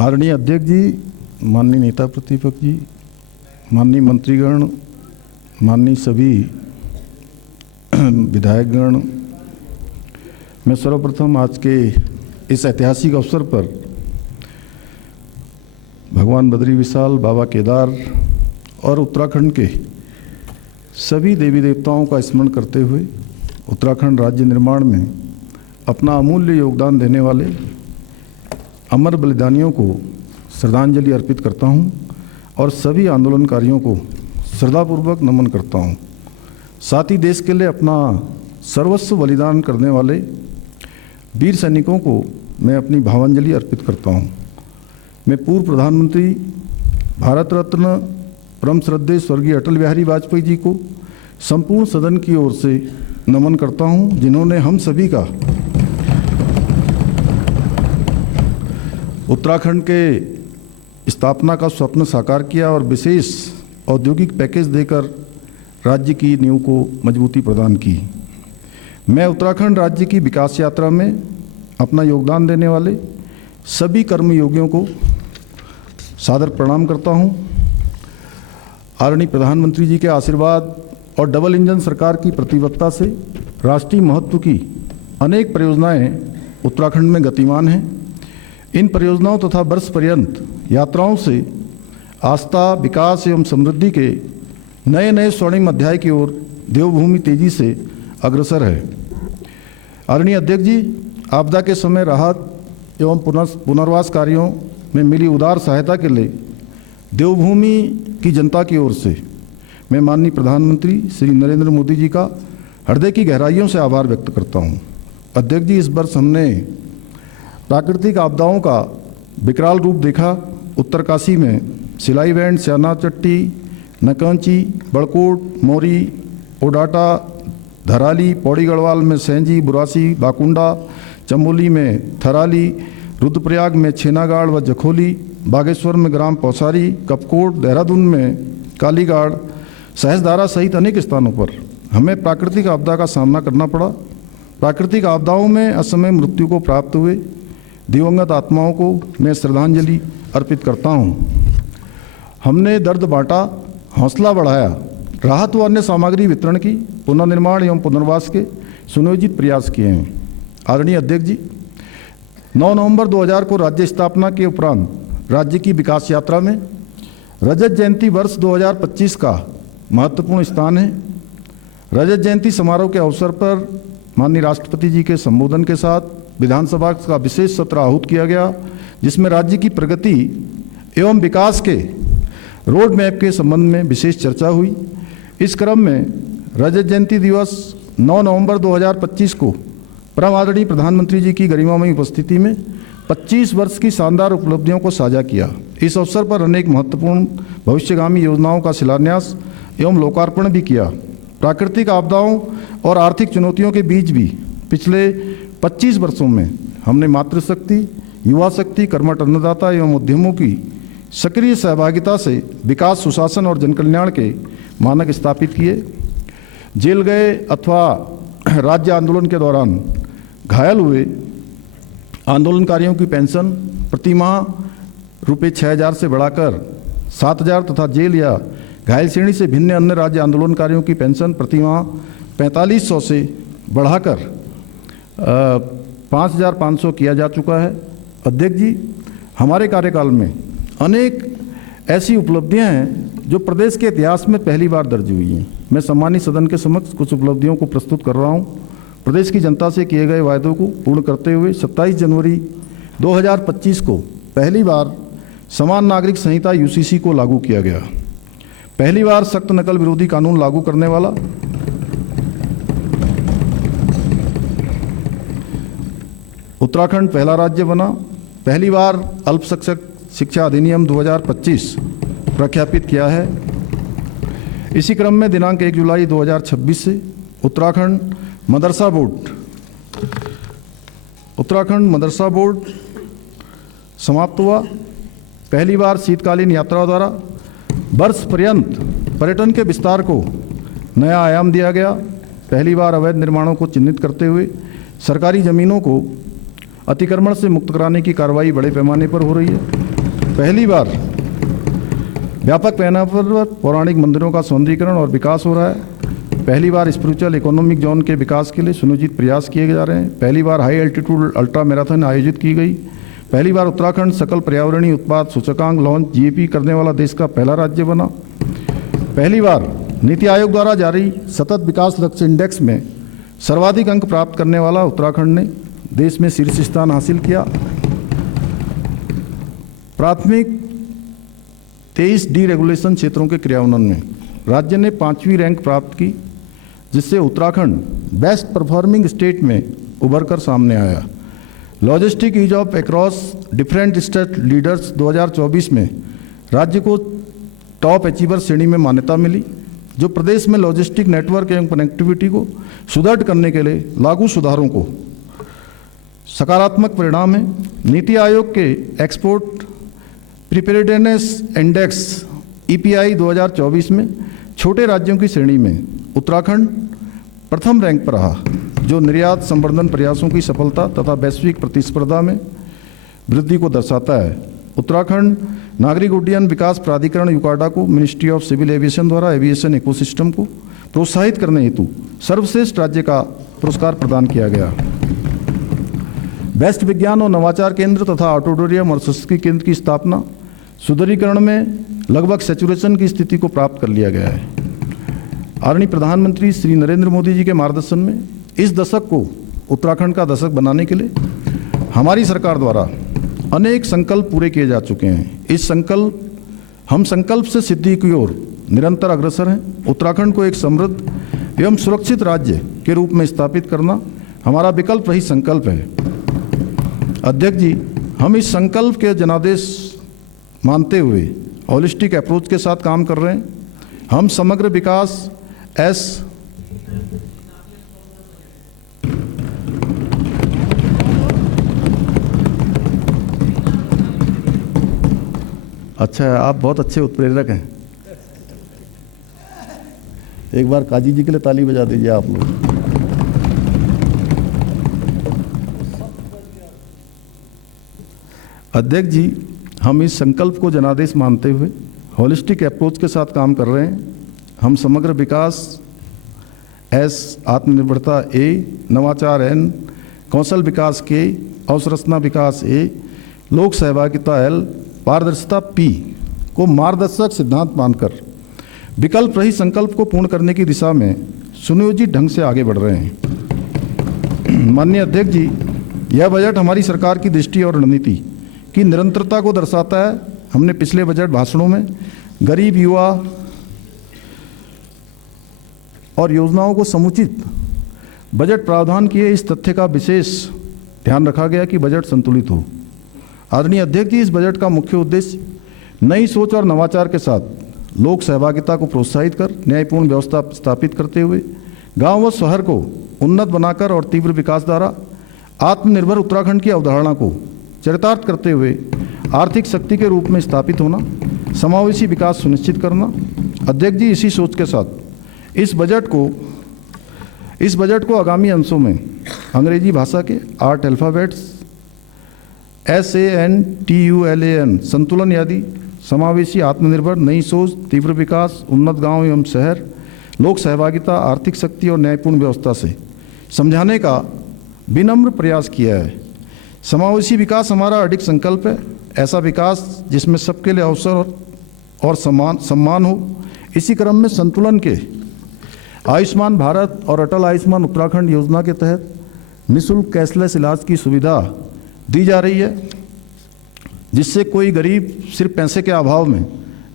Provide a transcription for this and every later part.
आदरणीय अध्यक्ष जी, माननीय नेता प्रतिपक्ष जी, माननीय मंत्रीगण, माननीय सभी विधायकगण, मैं सर्वप्रथम आज के इस ऐतिहासिक अवसर पर भगवान बद्री विशाल, बाबा केदार और उत्तराखंड के सभी देवी देवताओं का स्मरण करते हुए उत्तराखंड राज्य निर्माण में अपना अमूल्य योगदान देने वाले अमर बलिदानियों को श्रद्धांजलि अर्पित करता हूं और सभी आंदोलनकारियों को श्रद्धापूर्वक नमन करता हूं। साथ ही देश के लिए अपना सर्वस्व बलिदान करने वाले वीर सैनिकों को मैं अपनी भावांजलि अर्पित करता हूं। मैं पूर्व प्रधानमंत्री भारत रत्न परम श्रद्धेय स्वर्गीय अटल बिहारी वाजपेयी जी को संपूर्ण सदन की ओर से नमन करता हूं, जिन्होंने हम सभी का उत्तराखंड के स्थापना का स्वप्न साकार किया और विशेष औद्योगिक पैकेज देकर राज्य की नींव को मजबूती प्रदान की। मैं उत्तराखंड राज्य की विकास यात्रा में अपना योगदान देने वाले सभी कर्मयोगियों को सादर प्रणाम करता हूं। आदरणीय प्रधानमंत्री जी के आशीर्वाद और डबल इंजन सरकार की प्रतिबद्धता से राष्ट्रीय महत्व की अनेक परियोजनाएं उत्तराखंड में गतिमान हैं। इन परियोजनाओं तथा वर्ष पर्यंत यात्राओं से आस्था, विकास एवं समृद्धि के नए नए स्वर्णिम अध्याय की ओर देवभूमि तेजी से अग्रसर है। आदरणीय अध्यक्ष जी, आपदा के समय राहत एवं पुनर्वास कार्यों में मिली उदार सहायता के लिए देवभूमि की जनता की ओर से मैं माननीय प्रधानमंत्री श्री नरेंद्र मोदी जी का हृदय की गहराइयों से आभार व्यक्त करता हूं। अध्यक्ष जी, इस वर्ष हमने प्राकृतिक आपदाओं का विकराल रूप देखा। उत्तरकाशी में सिलाईबैंड, स्याना चट्टी, नकंची, बड़कोट, मोरी, ओडाटा, धराली, पौड़ी गढ़वाल में सेंजी, बुरासी, बाकुंडा, चमोली में थराली, रुद्रप्रयाग में छेनागाड़ व जखोली, बागेश्वर में ग्राम पौसारी, कपकोट, देहरादून में कालीगाड़, सहसधारा सहित अनेक स्थानों पर हमें प्राकृतिक आपदा का सामना करना पड़ा। प्राकृतिक आपदाओं में असमय मृत्यु को प्राप्त हुए दिवंगत आत्माओं को मैं श्रद्धांजलि अर्पित करता हूं। हमने दर्द बांटा, हौसला बढ़ाया, राहत व अन्य सामग्री वितरण की, पुनर्निर्माण एवं पुनर्वास के सुनियोजित प्रयास किए हैं। आदरणीय अध्यक्ष जी, 9 नवंबर 2000 को राज्य स्थापना के उपरांत राज्य की विकास यात्रा में रजत जयंती वर्ष 2025 का महत्वपूर्ण स्थान है। रजत जयंती समारोह के अवसर पर माननीय राष्ट्रपति जी के संबोधन के साथ विधानसभा का विशेष सत्र आहूत किया गया, जिसमें राज्य की प्रगति एवं विकास के रोड मैप के संबंध में विशेष चर्चा हुई। इस क्रम में रजत जयंती दिवस 9 नवंबर 2025 को परम आदरणीय प्रधानमंत्री जी की गरिमामयी उपस्थिति में 25 वर्ष की शानदार उपलब्धियों को साझा किया। इस अवसर पर अनेक महत्वपूर्ण भविष्यगामी योजनाओं का शिलान्यास एवं लोकार्पण भी किया। प्राकृतिक आपदाओं और आर्थिक चुनौतियों के बीच भी पिछले 25 वर्षों में हमने मातृशक्ति, युवा शक्ति, कर्मठ अन्नदाता एवं उद्यमों की सक्रिय सहभागिता से विकास, सुशासन और जनकल्याण के मानक स्थापित किए। जेल गए अथवा राज्य आंदोलन के दौरान घायल हुए आंदोलनकारियों की पेंशन प्रतिमाह रुपये 6,000 से बढ़ाकर 7,000 तथा जेल या घायल श्रेणी से भिन्न अन्य राज्य आंदोलनकारियों की पेंशन प्रतिमाह 4,500 से बढ़ाकर 5,500 किया जा चुका है। अध्यक्ष जी, हमारे कार्यकाल में अनेक ऐसी उपलब्धियां हैं जो प्रदेश के इतिहास में पहली बार दर्ज हुई हैं। मैं सम्मानित सदन के समक्ष कुछ उपलब्धियों को प्रस्तुत कर रहा हूं। प्रदेश की जनता से किए गए वायदों को पूर्ण करते हुए 27 जनवरी 2025 को पहली बार समान नागरिक संहिता यूसीसी को लागू किया गया। पहली बार सख्त नकल विरोधी कानून लागू करने वाला उत्तराखंड पहला राज्य बना। पहली बार अल्पशिक्षक शिक्षा अधिनियम 2025 प्रख्यापित किया है। इसी क्रम में दिनांक 1 जुलाई 2026 से उत्तराखंड मदरसा बोर्ड समाप्त हुआ। पहली बार शीतकालीन यात्रा द्वारा वर्ष पर्यंत पर्यटन के विस्तार को नया आयाम दिया गया। पहली बार अवैध निर्माणों को चिन्हित करते हुए सरकारी ज़मीनों को अतिक्रमण से मुक्त कराने की कार्रवाई बड़े पैमाने पर हो रही है। पहली बार व्यापक पैमाने पर पौराणिक मंदिरों का सौंदर्यीकरण और विकास हो रहा है। पहली बार स्पिरिचुअल इकोनॉमिक जोन के विकास के लिए सुनियोजित प्रयास किए जा रहे हैं। पहली बार हाई एल्टीट्यूड अल्ट्रा मैराथन आयोजित की गई। पहली बार उत्तराखंड सकल पर्यावरणीय उत्पाद सूचकांक लॉन्च जीएपी करने वाला देश का पहला राज्य बना। पहली बार नीति आयोग द्वारा जारी सतत विकास लक्ष्य इंडेक्स में सर्वाधिक अंक प्राप्त करने वाला उत्तराखंड ने देश में शीर्ष स्थान हासिल किया। प्राथमिक 23 डीरेगुलेशन क्षेत्रों के क्रियान्वयन में राज्य ने 5वीं रैंक प्राप्त की, जिससे उत्तराखंड बेस्ट परफॉर्मिंग स्टेट में उभर कर सामने आया। Logistic ease of across different state leaders 2024 में राज्य को टॉप अचीवर श्रेणी में मान्यता मिली, जो प्रदेश में लॉजिस्टिक नेटवर्क एवं कनेक्टिविटी को सुदृढ़ करने के लिए लागू सुधारों को सकारात्मक परिणाम है। नीति आयोग के एक्सपोर्ट प्रिपेरेडनेस इंडेक्स EPI 2024 में छोटे राज्यों की श्रेणी में उत्तराखंड प्रथम रैंक पर रहा, जो निर्यात संवर्धन प्रयासों की सफलता तथा वैश्विक प्रतिस्पर्धा में वृद्धि को दर्शाता है। उत्तराखंड नागरिक उड्डयन विकास प्राधिकरण यूकाडा को मिनिस्ट्री ऑफ सिविल एविएशन द्वारा एविएशन इकोसिस्टम को प्रोत्साहित करने हेतु सर्वश्रेष्ठ राज्य का पुरस्कार प्रदान किया गया। बेस्ट विज्ञान और नवाचार केंद्र तथा ऑडिटोरियम और संस्कृति केंद्र की स्थापना सुदृढ़ीकरण में लगभग सैचुरेशन की स्थिति को प्राप्त कर लिया गया है। आदरणीय प्रधानमंत्री श्री नरेंद्र मोदी जी के मार्गदर्शन में इस दशक को उत्तराखंड का दशक बनाने के लिए हमारी सरकार द्वारा अनेक संकल्प पूरे किए जा चुके हैं। हम संकल्प से सिद्धि की ओर निरंतर अग्रसर हैं। उत्तराखंड को एक समृद्ध एवं सुरक्षित राज्य के रूप में स्थापित करना हमारा विकल्प रहित संकल्प है। अध्यक्ष जी, हम इस संकल्प के जनादेश मानते हुए होलिस्टिक अप्रोच के साथ काम कर रहे हैं। हम समग्र विकास अच्छा है, आप बहुत अच्छे उत्प्रेरक हैं। एक बार काजी जी के लिए ताली बजा दीजिए आप लोग। अध्यक्ष जी, हम इस संकल्प को जनादेश मानते हुए होलिस्टिक अप्रोच के साथ काम कर रहे हैं। हम समग्र विकास आत्मनिर्भरता नवाचार कौशल विकास अवसंरचना विकास लोक सहभागिता पारदर्शिता को मार्गदर्शक सिद्धांत मानकर विकल्प रहित संकल्प को पूर्ण करने की दिशा में सुनियोजित ढंग से आगे बढ़ रहे हैं। माननीय अध्यक्ष जी, यह बजट हमारी सरकार की दृष्टि और रणनीति की निरंतरता को दर्शाता है। हमने पिछले बजट भाषणों में गरीब युवा और योजनाओं को समुचित बजट प्रावधान किए, इस तथ्य का विशेष ध्यान रखा गया कि बजट संतुलित हो। आदरणीय अध्यक्ष जी, इस बजट का मुख्य उद्देश्य नई सोच और नवाचार के साथ लोक सहभागिता को प्रोत्साहित कर न्यायपूर्ण व्यवस्था स्थापित करते हुए गांव व शहर को उन्नत बनाकर और तीव्र विकास द्वारा आत्मनिर्भर उत्तराखंड की अवधारणा को चरितार्थ करते हुए आर्थिक शक्ति के रूप में स्थापित होना, समावेशी विकास सुनिश्चित करना। अध्यक्ष जी, इसी सोच के साथ इस बजट को आगामी अंशों में अंग्रेजी भाषा के 8 अल्फ़ाबेट्स SANTULAN संतुलन यादि समावेशी आत्मनिर्भर नई सोच तीव्र विकास उन्नत गांव एवं शहर लोक सहभागिता आर्थिक शक्ति और न्यायपूर्ण व्यवस्था से समझाने का विनम्र प्रयास किया है। समावेशी विकास हमारा अडिग संकल्प है, ऐसा विकास जिसमें सबके लिए अवसर और सम्मान हो। इसी क्रम में संतुलन के आयुष्मान भारत और अटल आयुष्मान उत्तराखंड योजना के तहत निःशुल्क कैशलेस इलाज की सुविधा दी जा रही है, जिससे कोई गरीब सिर्फ पैसे के अभाव में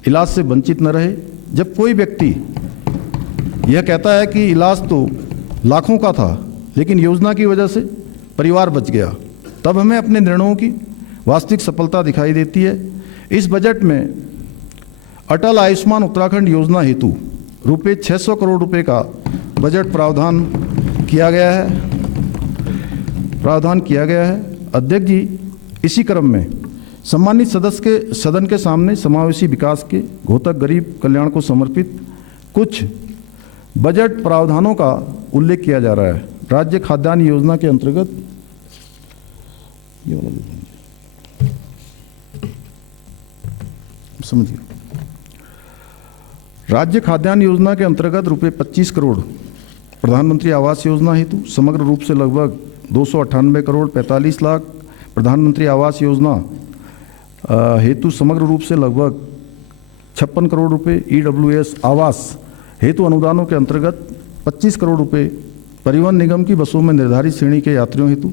इलाज से वंचित न रहे। जब कोई व्यक्ति यह कहता है कि इलाज तो लाखों का था लेकिन योजना की वजह से परिवार बच गया, तब हमें अपने निर्णयों की वास्तविक सफलता दिखाई देती है। इस बजट में अटल आयुष्मान उत्तराखंड योजना हेतु रुपये 600 करोड़ रुपए का बजट प्रावधान किया गया है। अध्यक्ष जी, इसी क्रम में सम्मानित सदन के सामने समावेशी विकास के घोतक गरीब कल्याण को समर्पित कुछ बजट प्रावधानों का उल्लेख किया जा रहा है। राज्य खाद्यान्न योजना के अंतर्गत समझिए। राज्य खाद्यान्न योजना के अंतर्गत रुपये 25 करोड़ प्रधानमंत्री आवास योजना हेतु समग्र रूप से लगभग 298 करोड़ 45 लाख प्रधानमंत्री आवास योजना हेतु समग्र रूप से लगभग 56 करोड़ रुपए EWS आवास हेतु अनुदानों के अंतर्गत 25 करोड़ रुपए परिवहन निगम की बसों में निर्धारित श्रेणी के यात्रियों हेतु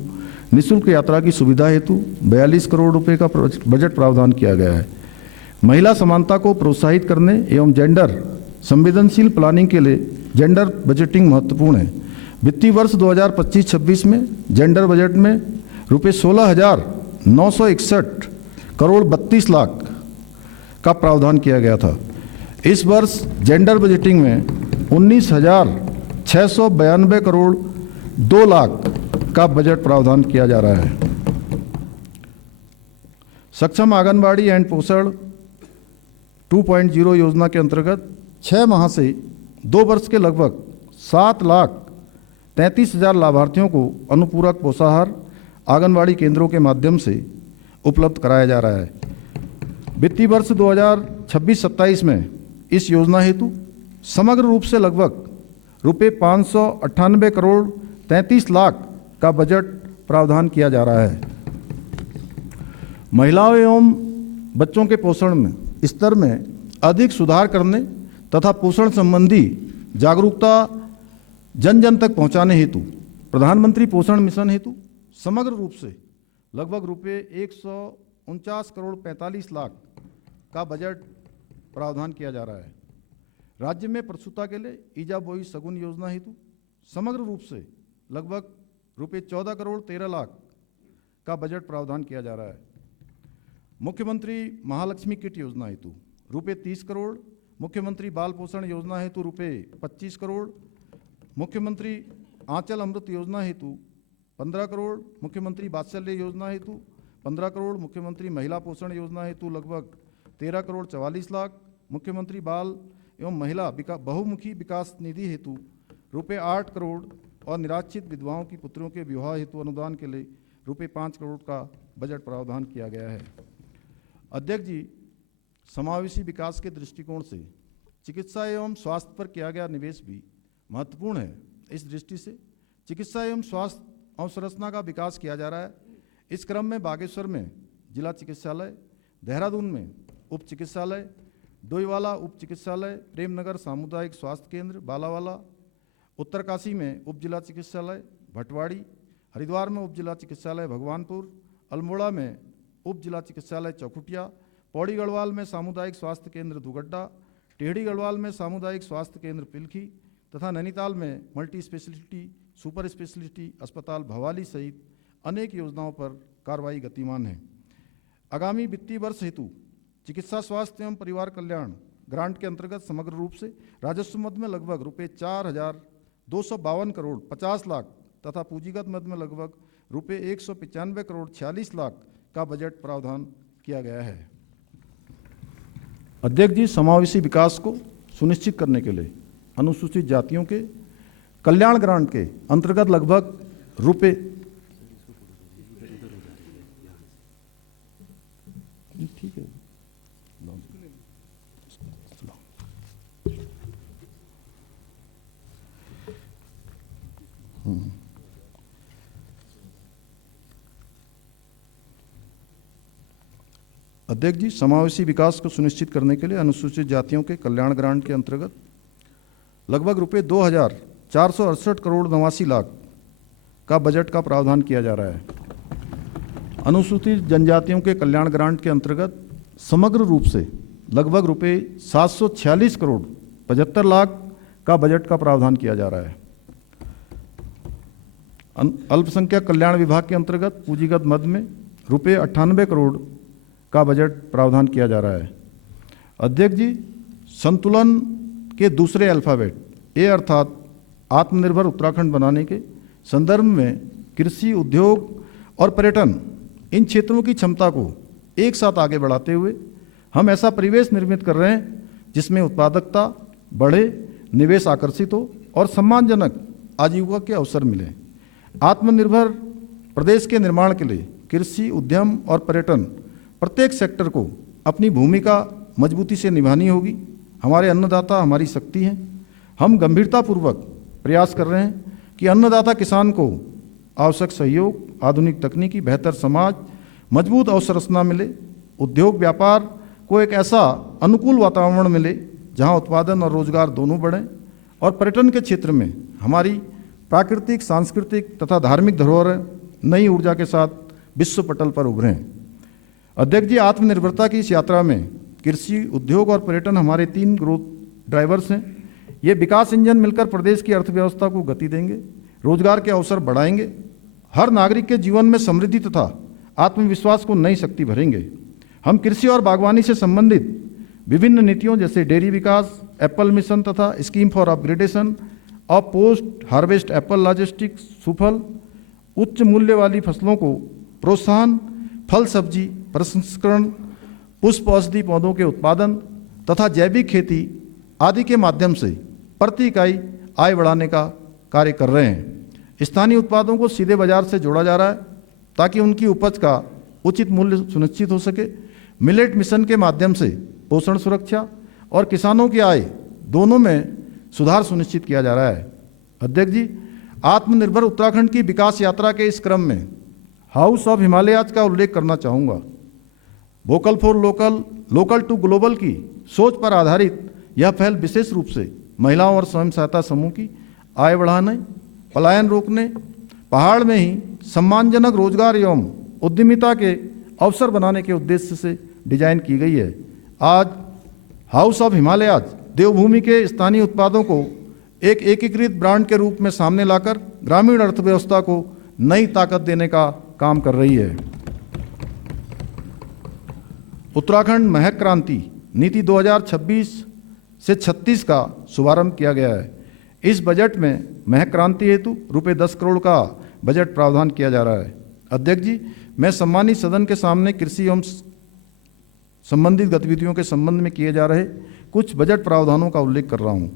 निःशुल्क यात्रा की सुविधा हेतु 42 करोड़ रुपए का बजट प्रावधान किया गया है। महिला समानता को प्रोत्साहित करने एवं जेंडर संवेदनशील प्लानिंग के लिए जेंडर बजटिंग महत्वपूर्ण है। वित्तीय वर्ष 2025-26 में जेंडर बजट में रुपये 16,961 करोड़ 32 लाख का प्रावधान किया गया था। इस वर्ष जेंडर बजटिंग में 19,692 करोड़ 2 लाख का बजट प्रावधान किया जा रहा है। सक्षम आंगनबाड़ी एंड पोषण 2.0 योजना के अंतर्गत 6 माह से 2 वर्ष के लगभग 7,33,000 लाभार्थियों को अनुपूरक पोषाहार आंगनबाड़ी केंद्रों के माध्यम से उपलब्ध कराया जा रहा है। वित्तीय वर्ष 2026-27 में इस योजना हेतु समग्र रूप से लगभग रुपये 598 करोड़ 33 लाख का बजट प्रावधान किया जा रहा है। महिलाओं एवं बच्चों के पोषण में स्तर में अधिक सुधार करने तथा पोषण संबंधी जागरूकता जन जन तक पहुंचाने हेतु प्रधानमंत्री पोषण मिशन हेतु समग्र रूप से लगभग रुपये 149 करोड़ 45 लाख का बजट प्रावधान किया जा रहा है। राज्य में प्रसूता के लिए ईजा बोई सगुन योजना हेतु समग्र रूप से लगभग रुपये 14 करोड़ 13 लाख का बजट प्रावधान किया जा रहा है। मुख्यमंत्री महालक्ष्मी किट योजना हेतु रुपये 30 करोड़, मुख्यमंत्री बाल पोषण योजना हेतु रुपये 25 करोड़, मुख्यमंत्री आंचल अमृत योजना हेतु 15 करोड़, मुख्यमंत्री वात्सल्य योजना हेतु 15 करोड़, मुख्यमंत्री महिला पोषण योजना हेतु लगभग 13 करोड़ 44 लाख, मुख्यमंत्री बाल एवं महिला बहुमुखी विकास निधि हेतु रुपये 8 करोड़ और निराश्रित विधवाओं की पुत्रियों के विवाह हेतु अनुदान के लिए रुपये 5 करोड़ का बजट प्रावधान किया गया है। अध्यक्ष जी, समावेशी विकास के दृष्टिकोण से चिकित्सा एवं स्वास्थ्य पर किया गया निवेश भी महत्वपूर्ण है। इस दृष्टि से चिकित्सा एवं स्वास्थ्य अवसंरचना का विकास किया जा रहा है। इस क्रम में बागेश्वर में जिला चिकित्सालय, देहरादून में उप चिकित्सालय, डोईवाला उप चिकित्सालय, प्रेमनगर सामुदायिक स्वास्थ्य केंद्र बालावाला, उत्तरकाशी में उप जिला चिकित्सालय भटवाड़ी, हरिद्वार में उप जिला चिकित्सालय भगवानपुर, अल्मोड़ा में उप जिला चिकित्सालय चौखुटिया, पौड़ी गढ़वाल में सामुदायिक स्वास्थ्य केंद्र दुगड्डा, टेहड़ी गढ़वाल में सामुदायिक स्वास्थ्य केंद्र पिलखी तथा नैनीताल में मल्टी स्पेशलिटी सुपर स्पेशलिटी अस्पताल भवाली सहित अनेक योजनाओं पर कार्रवाई गतिमान है। आगामी वित्तीय वर्ष हेतु चिकित्सा स्वास्थ्य एवं परिवार कल्याण ग्रांट के अंतर्गत समग्र रूप से राजस्व मद में लगभग रुपये 4,252 करोड़ 50 लाख तथा पूंजीगत मद में लगभग रुपये 195 करोड़ 46 लाख का बजट प्रावधान किया गया है। अध्यक्ष जी, समावेशी विकास को सुनिश्चित करने के लिए अनुसूचित जातियों के कल्याण ग्रांट के अंतर्गत लगभग रुपये ठीक है अध्यक्ष जी, समावेशी विकास को सुनिश्चित करने के लिए अनुसूचित जातियों के कल्याण ग्रांट के अंतर्गत लगभग रुपये 2,468 करोड़ 89 लाख का बजट का प्रावधान किया जा रहा है। अनुसूचित जनजातियों के कल्याण ग्रांट के अंतर्गत समग्र रूप से लगभग रुपये 746 करोड़ 75 लाख का बजट का प्रावधान किया जा रहा है। अल्पसंख्यक कल्याण विभाग के अंतर्गत पूंजीगत मद में रुपये 98 करोड़ का बजट प्रावधान किया जा रहा है। अध्यक्ष जी, संतुलन के दूसरे अल्फाबेट ए अर्थात आत्मनिर्भर उत्तराखंड बनाने के संदर्भ में कृषि, उद्योग और पर्यटन इन क्षेत्रों की क्षमता को एक साथ आगे बढ़ाते हुए हम ऐसा परिवेश निर्मित कर रहे हैं जिसमें उत्पादकता बढ़े, निवेश आकर्षित हो और सम्मानजनक आजीविका के अवसर मिले। आत्मनिर्भर प्रदेश के निर्माण के लिए कृषि, उद्यम और पर्यटन प्रत्येक सेक्टर को अपनी भूमिका मजबूती से निभानी होगी। हमारे अन्नदाता हमारी शक्ति हैं। हम गंभीरतापूर्वक प्रयास कर रहे हैं कि अन्नदाता किसान को आवश्यक सहयोग, आधुनिक तकनीकी, बेहतर समाज, मजबूत अवसंरचना मिले, उद्योग व्यापार को एक ऐसा अनुकूल वातावरण मिले जहां उत्पादन और रोजगार दोनों बढ़ें, और पर्यटन के क्षेत्र में हमारी प्राकृतिक, सांस्कृतिक तथा धार्मिक धरोहर नई ऊर्जा के साथ विश्व पटल पर उभरें। अध्यक्ष जी, आत्मनिर्भरता की इस यात्रा में कृषि, उद्योग और पर्यटन हमारे 3 ग्रोथ ड्राइवर्स हैं। ये विकास इंजन मिलकर प्रदेश की अर्थव्यवस्था को गति देंगे, रोजगार के अवसर बढ़ाएंगे, हर नागरिक के जीवन में समृद्धि तथा आत्मविश्वास को नई शक्ति भरेंगे। हम कृषि और बागवानी से संबंधित विभिन्न नीतियों जैसे डेयरी विकास, एप्पल मिशन तथा scheme for upgradation of post harvest Apple logistics, सुफल, उच्च मूल्य वाली फसलों को प्रोत्साहन, फल सब्जी प्रसंस्करण, पुष्प औषधि पौधों के उत्पादन तथा जैविक खेती आदि के माध्यम से प्रति इकाई आय बढ़ाने का कार्य कर रहे हैं। स्थानीय उत्पादों को सीधे बाजार से जोड़ा जा रहा है ताकि उनकी उपज का उचित मूल्य सुनिश्चित हो सके। मिलेट मिशन के माध्यम से पोषण सुरक्षा और किसानों की आय दोनों में सुधार सुनिश्चित किया जा रहा है। अध्यक्ष जी, आत्मनिर्भर उत्तराखंड की विकास यात्रा के इस क्रम में हाउस ऑफ हिमालयाज का उल्लेख करना चाहूँगा। Vocal for local, local to global की सोच पर आधारित यह पहल विशेष रूप से महिलाओं और स्वयं सहायता समूह की आय बढ़ाने, पलायन रोकने, पहाड़ में ही सम्मानजनक रोजगार एवं उद्यमिता के अवसर बनाने के उद्देश्य से डिजाइन की गई है। आज हाउस ऑफ हिमालयाज देवभूमि के स्थानीय उत्पादों को एक एकीकृत ब्रांड के रूप में सामने लाकर ग्रामीण अर्थव्यवस्था को नई ताकत देने का काम कर रही है। उत्तराखंड महक क्रांति नीति 2026 से 36 का शुभारंभ किया गया है। इस बजट में महक क्रांति हेतु रुपये 10 करोड़ का बजट प्रावधान किया जा रहा है। अध्यक्ष जी, मैं सम्मानित सदन के सामने कृषि एवं संबंधित गतिविधियों के संबंध में किए जा रहे कुछ बजट प्रावधानों का उल्लेख कर रहा हूँ।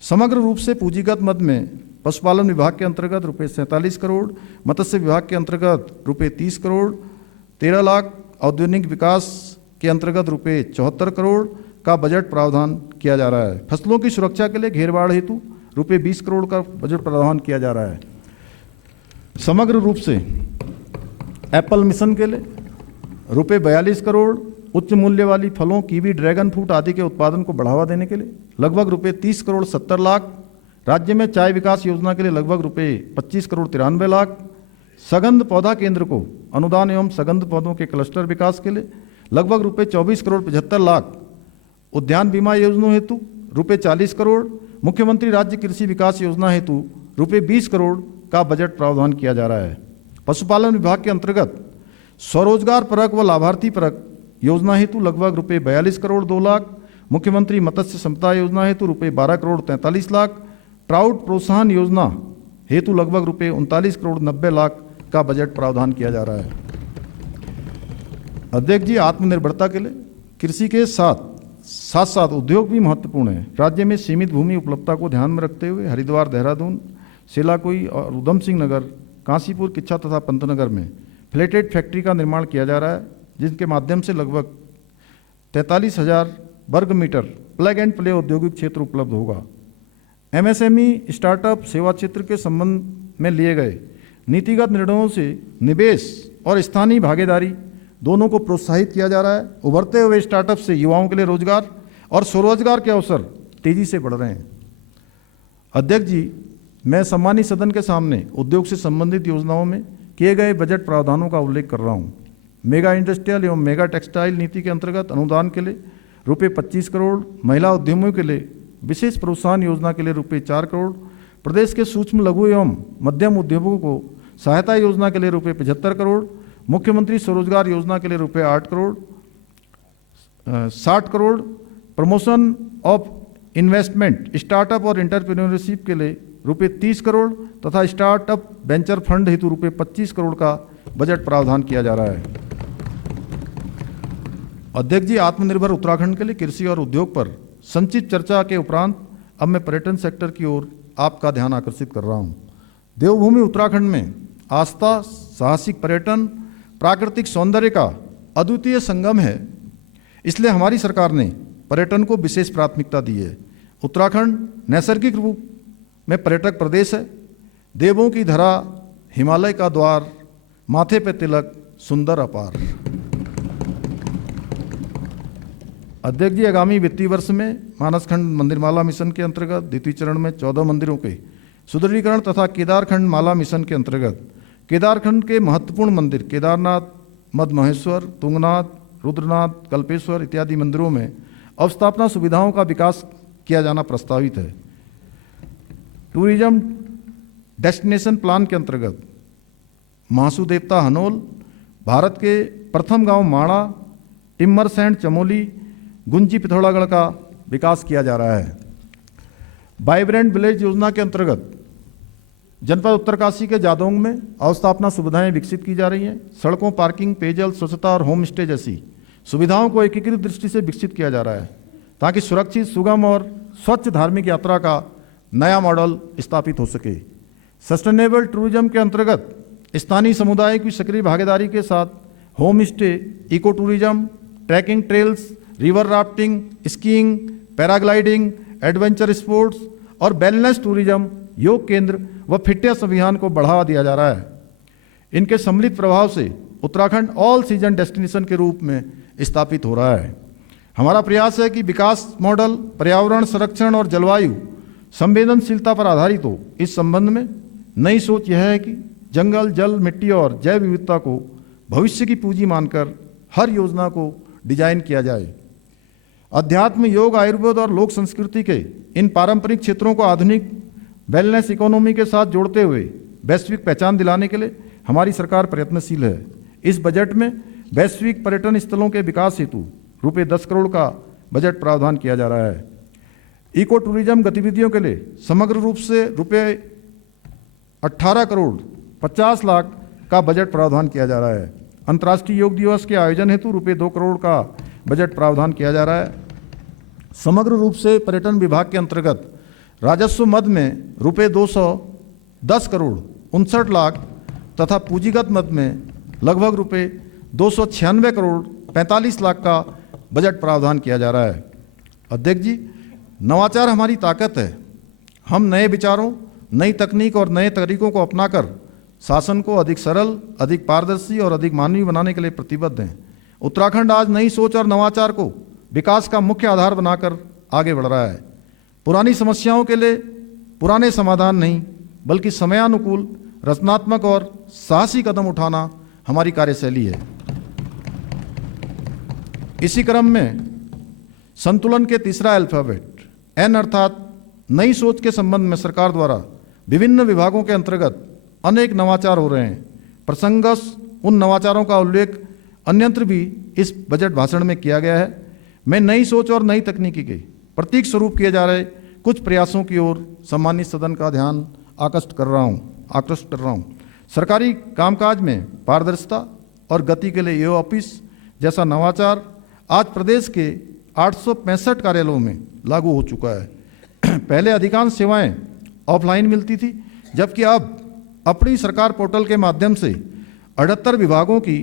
समग्र रूप से पूंजीगत मद में पशुपालन विभाग के अंतर्गत रुपये 47 करोड़, मत्स्य विभाग के अंतर्गत रुपये 30 करोड़, 13 लाख, औद्योगिक विकास के अंतर्गत रुपये 74 करोड़ का बजट प्रावधान किया जा रहा है। फसलों की सुरक्षा के लिए घेरबाड़ हेतु रुपये 20 करोड़ का बजट प्रावधान किया जा रहा है। समग्र रूप से एप्पल मिशन के लिए रुपये 42 करोड़, उच्च मूल्य वाली फलों, कीवी, ड्रैगन फ्रूट आदि के उत्पादन को बढ़ावा देने के लिए लगभग रुपये 30 करोड़ 70 लाख, राज्य में चाय विकास योजना के लिए लगभग रुपये 25 करोड़ 93 लाख, सगंध पौधा केंद्र को अनुदान एवं सगंध पौधों के क्लस्टर विकास के लिए लगभग रुपये 24 करोड़ 75 लाख, उद्यान बीमा योजना हेतु रुपये 40 करोड़, मुख्यमंत्री राज्य कृषि विकास योजना हेतु रुपये 20 करोड़ का बजट प्रावधान किया जा रहा है। पशुपालन विभाग के अंतर्गत स्वरोजगार परक व लाभार्थी परक योजना हेतु लगभग रुपये 42 करोड़ 2 लाख, मुख्यमंत्री मत्स्य संपदा योजना हेतु रुपये 12 करोड़ 43 लाख, ट्राउट प्रोत्साहन योजना हेतु लगभग रुपये 39 करोड़ 90 लाख का बजट प्रावधान किया जा रहा है। अध्यक्ष जी, आत्मनिर्भरता के लिए कृषि के साथ साथ उद्योग भी महत्वपूर्ण है। राज्य में सीमित भूमि उपलब्धता को ध्यान में रखते हुए हरिद्वार, देहरादून, सेलाकुई और उधम सिंह नगर, काशीपुर, किच्छा तथा पंतनगर में फ्लेटेड फैक्ट्री का निर्माण किया जा रहा है, जिनके माध्यम से लगभग 43,000 वर्ग मीटर प्लग एंड प्ले औद्योगिक क्षेत्र उपलब्ध होगा। एमएसएमई, स्टार्टअप, सेवा क्षेत्र के संबंध में लिए गए नीतिगत निर्णयों से निवेश और स्थानीय भागीदारी दोनों को प्रोत्साहित किया जा रहा है। उभरते हुए स्टार्टअप से युवाओं के लिए रोजगार और स्वरोजगार के अवसर तेजी से बढ़ रहे हैं। अध्यक्ष जी, मैं सम्मानित सदन के सामने उद्योग से संबंधित योजनाओं में किए गए बजट प्रावधानों का उल्लेख कर रहा हूँ। मेगा इंडस्ट्रियल एवं मेगा टेक्सटाइल नीति के अंतर्गत अनुदान के लिए रुपये 25 करोड़, महिला उद्यमियों के लिए विशेष प्रोत्साहन योजना के लिए रुपये 4 करोड़, प्रदेश के सूक्ष्म लघु एवं मध्यम उद्योगों को सहायता योजना के लिए रुपये 75 करोड़, मुख्यमंत्री स्वरोजगार योजना के लिए रुपये 8 crore 60 crore, promotion of investment, startup और एंटरप्रेन्योरशिप के लिए रुपये 30 करोड़ तथा स्टार्टअप वेंचर फंड हेतु रुपये 25 करोड़ का बजट प्रावधान किया जा रहा है। अध्यक्ष जी, आत्मनिर्भर उत्तराखंड के लिए कृषि और उद्योग पर संक्षिप्त चर्चा के उपरांत अब मैं पर्यटन सेक्टर की ओर आपका ध्यान आकर्षित कर रहा हूं। देवभूमि उत्तराखंड में आस्था, साहसिक पर्यटन, प्राकृतिक सौंदर्य का अद्वितीय संगम है। इसलिए हमारी सरकार ने पर्यटन को विशेष प्राथमिकता दी है। उत्तराखंड नैसर्गिक रूप में पर्यटक प्रदेश है। देवों की धरा, हिमालय का द्वार, माथे पे तिलक, सुंदर अपार। अध्यक्ष जी, आगामी वित्तीय वर्ष में मानसखंड मंदिरमाला मिशन के अंतर्गत द्वितीय चरण में 14 मंदिरों के सुदृढ़ीकरण तथा केदारखंड माला मिशन के अंतर्गत केदारखंड के महत्वपूर्ण मंदिर केदारनाथ, मद महेश्वर, तुंगनाथ, रुद्रनाथ, कल्पेश्वर इत्यादि मंदिरों में अवस्थापना सुविधाओं का विकास किया जाना प्रस्तावित है। टूरिज्म डेस्टिनेशन प्लान के अंतर्गत महासू देवता हनोल, भारत के प्रथम गांव माणा, टिम्मरसैंड चमोली, गुंजी पिथौरागढ़ का विकास किया जा रहा है। वाइब्रेंट विलेज योजना के अंतर्गत जनपद उत्तरकाशी के जादोंग में अवस्थापना सुविधाएं विकसित की जा रही हैं। सड़कों, पार्किंग, पेयजल, स्वच्छता और होम स्टे जैसी सुविधाओं को एकीकृत दृष्टि से विकसित किया जा रहा है ताकि सुरक्षित, सुगम और स्वच्छ धार्मिक यात्रा का नया मॉडल स्थापित हो सके। सस्टेनेबल टूरिज्म के अंतर्गत स्थानीय समुदाय की सक्रिय भागीदारी के साथ home stay, eco tourism, trekking trails, river rafting, skiing, paragliding, adventure sports और वेलनेस टूरिज्म, योग केंद्र व फिटनेस अभियान को बढ़ावा दिया जा रहा है। इनके सम्मिलित प्रभाव से उत्तराखंड ऑल सीजन डेस्टिनेशन के रूप में स्थापित हो रहा है। हमारा प्रयास है कि विकास मॉडल पर्यावरण संरक्षण और जलवायु संवेदनशीलता पर आधारित हो। इस संबंध में नई सोच यह है कि जंगल, जल, मिट्टी और जैव विविधता को भविष्य की पूंजी मानकर हर योजना को डिजाइन किया जाए। अध्यात्म, योग, आयुर्वेद और लोक संस्कृति के इन पारंपरिक क्षेत्रों को आधुनिक वेलनेस इकोनॉमी के साथ जोड़ते हुए वैश्विक पहचान दिलाने के लिए हमारी सरकार प्रयत्नशील है। इस बजट में वैश्विक पर्यटन स्थलों के विकास हेतु रुपये 10 करोड़ का बजट प्रावधान किया जा रहा है। इको टूरिज्म गतिविधियों के लिए समग्र रूप से रुपये 18 करोड़ 50 लाख का बजट प्रावधान किया जा रहा है। अंतर्राष्ट्रीय योग दिवस के आयोजन हेतु रुपये 2 करोड़ का बजट प्रावधान किया जा रहा है। समग्र रूप से पर्यटन विभाग के अंतर्गत राजस्व मद में रुपये 210 करोड़ 59 लाख तथा पूंजीगत मद में लगभग रुपये 296 करोड़ 45 लाख का बजट प्रावधान किया जा रहा है। अध्यक्ष जी, नवाचार हमारी ताकत है। हम नए विचारों, नई तकनीक और नए तरीकों को अपनाकर शासन को अधिक सरल, अधिक पारदर्शी और अधिक मानवीय बनाने के लिए प्रतिबद्ध हैं। उत्तराखंड आज नई सोच और नवाचार को विकास का मुख्य आधार बनाकर आगे बढ़ रहा है। पुरानी समस्याओं के लिए पुराने समाधान नहीं, बल्कि समयानुकूल, रचनात्मक और साहसी कदम उठाना हमारी कार्यशैली है। इसी क्रम में संतुलन के तीसरा अल्फाबेट एन अर्थात नई सोच के संबंध में सरकार द्वारा विभिन्न विभागों के अंतर्गत अनेक नवाचार हो रहे हैं। प्रसंगस उन नवाचारों का उल्लेख अन्यत्र भी इस बजट भाषण में किया गया है। मैं नई सोच और नई तकनीकी के प्रतीक स्वरूप किए जा रहे कुछ प्रयासों की ओर सम्मानित सदन का ध्यान आकृष्ट कर रहा हूँ। सरकारी कामकाज में पारदर्शिता और गति के लिए ऑफिस जैसा नवाचार आज प्रदेश के 865 कार्यालयों में लागू हो चुका है। पहले अधिकांश सेवाएं ऑफलाइन मिलती थी, जबकि अब अपनी सरकार पोर्टल के माध्यम से 78 विभागों की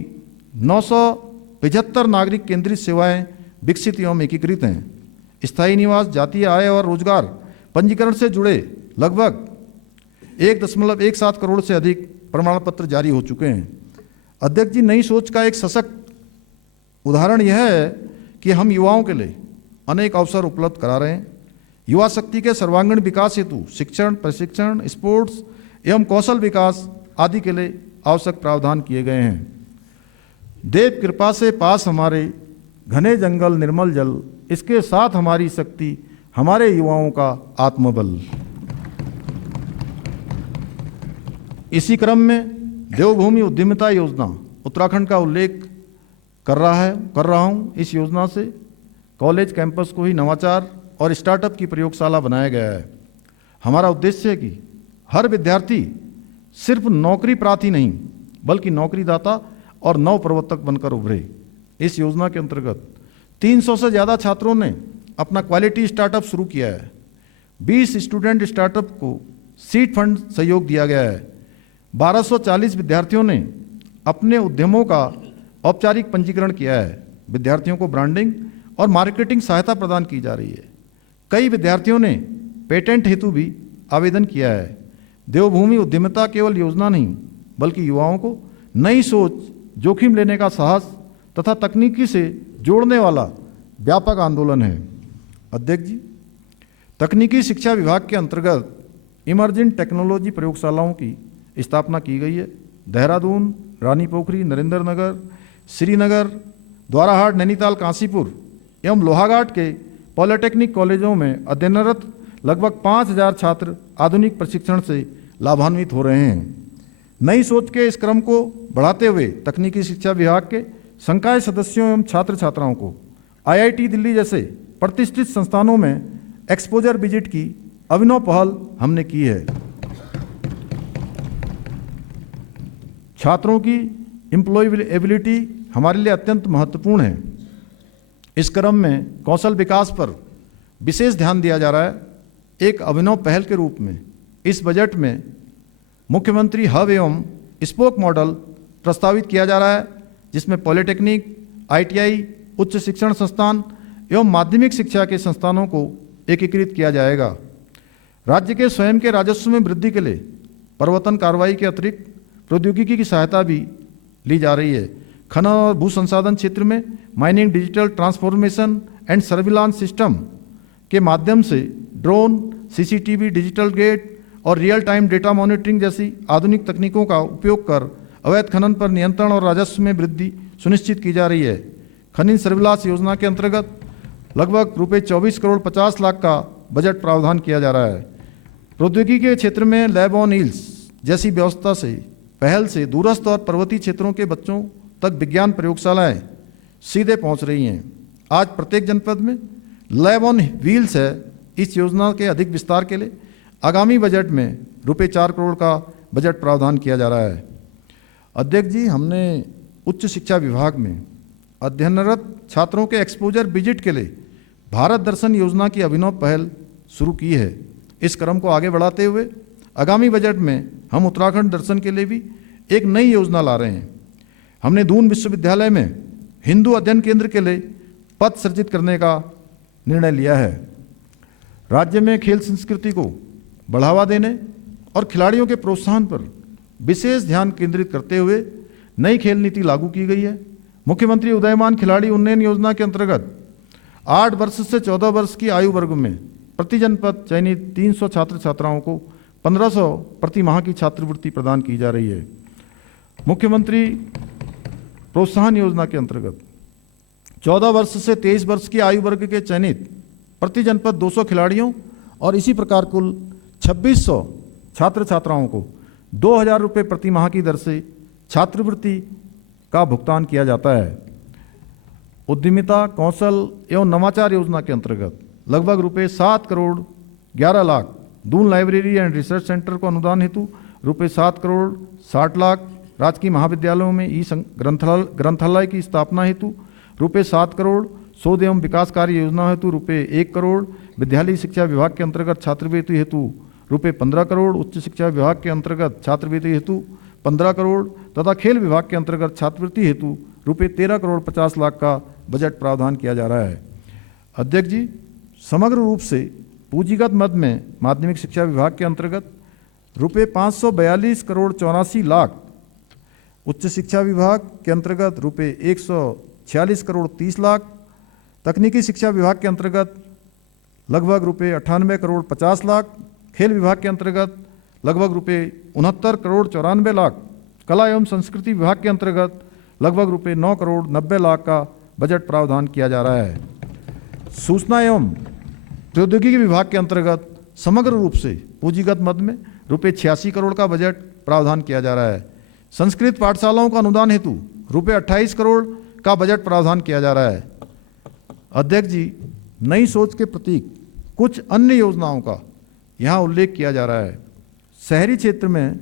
975 नागरिक केंद्रित सेवाएं विकसित एवं एकीकृत हैं। स्थायी निवास, जातीय आय और रोजगार पंजीकरण से जुड़े लगभग 1.17 करोड़ से अधिक प्रमाण पत्र जारी हो चुके हैं। अध्यक्ष जी, नई सोच का एक सशक्त उदाहरण यह है कि हम युवाओं के लिए अनेक अवसर उपलब्ध करा रहे हैं। युवा शक्ति के सर्वांगीण विकास हेतु शिक्षण, प्रशिक्षण, स्पोर्ट्स एवं कौशल विकास आदि के लिए आवश्यक प्रावधान किए गए हैं। देव कृपा से पास हमारे घने जंगल, निर्मल जल, इसके साथ हमारी शक्ति, हमारे युवाओं का आत्मबल। इसी क्रम में देवभूमि उद्यमिता योजना उत्तराखंड का उल्लेख कर रहा हूँ। इस योजना से कॉलेज कैंपस को ही नवाचार और स्टार्टअप की प्रयोगशाला बनाया गया है। हमारा उद्देश्य है कि हर विद्यार्थी सिर्फ नौकरी प्रार्थी नहीं, बल्कि नौकरीदाता और नव प्रवर्तक बनकर उभरे। इस योजना के अंतर्गत 300 से ज़्यादा छात्रों ने अपना क्वालिटी स्टार्टअप शुरू किया है। 20 स्टूडेंट स्टार्टअप को सीड फंड सहयोग दिया गया है। 1240 विद्यार्थियों ने अपने उद्यमों का औपचारिक पंजीकरण किया है। विद्यार्थियों को ब्रांडिंग और मार्केटिंग सहायता प्रदान की जा रही है। कई विद्यार्थियों ने पेटेंट हेतु भी आवेदन किया है। देवभूमि उद्यमिता केवल योजना नहीं, बल्कि युवाओं को नई सोच, जोखिम लेने का साहस तथा तकनीकी से जोड़ने वाला व्यापक आंदोलन है। अध्यक्ष जी, तकनीकी शिक्षा विभाग के अंतर्गत इमर्जिंग टेक्नोलॉजी प्रयोगशालाओं की स्थापना की गई है। देहरादून, रानी पोखरी, नरेंद्र नगर, श्रीनगर, द्वाराहाट, नैनीताल, काशीपुर एवं लोहाघाट के पॉलिटेक्निक कॉलेजों में अध्ययनरत लगभग 5000 छात्र आधुनिक प्रशिक्षण से लाभान्वित हो रहे हैं। नई सोच के इस क्रम को बढ़ाते हुए तकनीकी शिक्षा विभाग के संकाय सदस्यों एवं छात्र छात्राओं को IIT दिल्ली जैसे प्रतिष्ठित संस्थानों में एक्सपोजर विजिट की अभिनव पहल हमने की है। छात्रों की एम्प्लॉयबिलिटी हमारे लिए अत्यंत महत्वपूर्ण है। इस क्रम में कौशल विकास पर विशेष ध्यान दिया जा रहा है। एक अभिनव पहल के रूप में इस बजट में मुख्यमंत्री हब एवं स्पोक मॉडल प्रस्तावित किया जा रहा है, जिसमें पॉलिटेक्निक, ITI, उच्च शिक्षण संस्थान एवं माध्यमिक शिक्षा के संस्थानों को एकीकृत किया जाएगा। राज्य के स्वयं के राजस्व में वृद्धि के लिए प्रवर्तन कार्रवाई के अतिरिक्त प्रौद्योगिकी की सहायता भी ली जा रही है। खनन और भू संसाधन क्षेत्र में mining digital transformation and surveillance system के माध्यम से ड्रोन, CCTV, डिजिटल गेट और रियल टाइम डेटा मॉनिटरिंग जैसी आधुनिक तकनीकों का उपयोग कर अवैध खनन पर नियंत्रण और राजस्व में वृद्धि सुनिश्चित की जा रही है। खनन सर्विलांस योजना के अंतर्गत लगभग रुपये 24 करोड़ 50 लाख का बजट प्रावधान किया जा रहा है। प्रौद्योगिकी के क्षेत्र में लैब ऑन व्हील्स जैसी व्यवस्था से पहल से दूरस्थ और पर्वतीय क्षेत्रों के बच्चों तक विज्ञान प्रयोगशालाएं सीधे पहुंच रही हैं। आज प्रत्येक जनपद में लैब ऑन व्हील्स है। इस योजना के अधिक विस्तार के लिए आगामी बजट में रुपये 4 करोड़ का बजट प्रावधान किया जा रहा है। अध्यक्ष जी, हमने उच्च शिक्षा विभाग में अध्ययनरत छात्रों के एक्सपोजर विजिट के लिए भारत दर्शन योजना की अभिनव पहल शुरू की है। इस क्रम को आगे बढ़ाते हुए आगामी बजट में हम उत्तराखंड दर्शन के लिए भी एक नई योजना ला रहे हैं। हमने दून विश्वविद्यालय में हिंदू अध्ययन केंद्र के लिए पद सृजित करने का निर्णय लिया है। राज्य में खेल संस्कृति को बढ़ावा देने और खिलाड़ियों के प्रोत्साहन पर विशेष ध्यान केंद्रित करते हुए नई खेल नीति लागू की गई है। मुख्यमंत्री उदयमान खिलाड़ी उन्नयन योजना के अंतर्गत 8 वर्ष से 14 वर्ष की आयु वर्ग में प्रति जनपद चयनित 300 छात्र छात्राओं को 1500 प्रति माह की छात्रवृत्ति प्रदान की जा रही है। मुख्यमंत्री प्रोत्साहन योजना के अंतर्गत 14 वर्ष से 23 वर्ष की आयु वर्ग के चयनित प्रति जनपद 200 खिलाड़ियों और इसी प्रकार कुल 2600 छात्र छात्राओं को 2000 रुपये प्रति माह की दर से छात्रवृत्ति का भुगतान किया जाता है। उद्यमिता, कौशल एवं नवाचार योजना के अंतर्गत लगभग रुपये 7 crore 11 lakh Doon library and research centre को अनुदान हेतु रुपये 7 करोड़ 60 लाख, राजकीय महाविद्यालयों में ग्रंथालय की स्थापना हेतु रुपये 7 करोड़, शोध एवं विकास कार्य योजना हेतु रुपये 1 करोड़, विद्यालय शिक्षा विभाग के अंतर्गत छात्रवृत्ति हेतु रुपये 15 करोड़, उच्च शिक्षा विभाग के अंतर्गत छात्रवृत्ति हेतु 15 करोड़ तथा खेल विभाग के अंतर्गत छात्रवृत्ति हेतु रुपये 13 करोड़ 50 लाख का बजट प्रावधान किया जा रहा है। अध्यक्ष जी, समग्र रूप से पूंजीगत मद में माध्यमिक शिक्षा विभाग के अंतर्गत रुपये 542 करोड़ 84 लाख, उच्च शिक्षा विभाग के अंतर्गत रुपये 146 करोड़ 30 लाख, तकनीकी शिक्षा विभाग के अंतर्गत लगभग रुपये 98 करोड़ 50 लाख, खेल विभाग के अंतर्गत लगभग रुपये 69 करोड़ 94 लाख, कला एवं संस्कृति विभाग के अंतर्गत लगभग रुपये 9 करोड़ 90 लाख का बजट प्रावधान किया जा रहा है। सूचना एवं प्रौद्योगिकी विभाग के अंतर्गत समग्र रूप से पूंजीगत मद में रुपये 86 करोड़ का बजट प्रावधान किया जा रहा है। संस्कृत पाठशालाओं का अनुदान हेतु रुपये 28 करोड़ का बजट प्रावधान किया जा रहा है। अध्यक्ष जी, नई सोच के प्रतीक कुछ अन्य योजनाओं का यहाँ उल्लेख किया जा रहा है। शहरी क्षेत्र में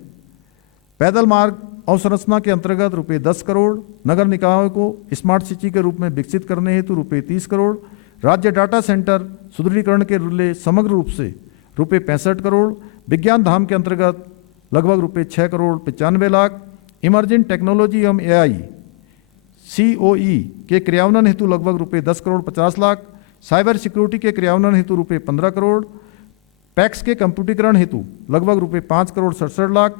पैदल मार्ग अवसंरचना के अंतर्गत रुपये 10 करोड़, नगर निकायों को स्मार्ट सिटी के रूप में विकसित करने हेतु रुपये 30 करोड़, राज्य डाटा सेंटर सुदृढ़ीकरण के लिए समग्र रूप से रुपये 65 करोड़, विज्ञान धाम के अंतर्गत लगभग रुपये 6 करोड़ 95 लाख, इमर्जिंग टेक्नोलॉजी एवं AI COE के क्रियान्वयन हेतु लगभग रुपये 10 करोड़ 50 लाख, साइबर सिक्योरिटी के क्रियान्वयन हेतु रुपये 15 करोड़, पैक्स के कंप्यूटरीकरण हेतु लगभग रुपये 5 करोड़ 67 लाख,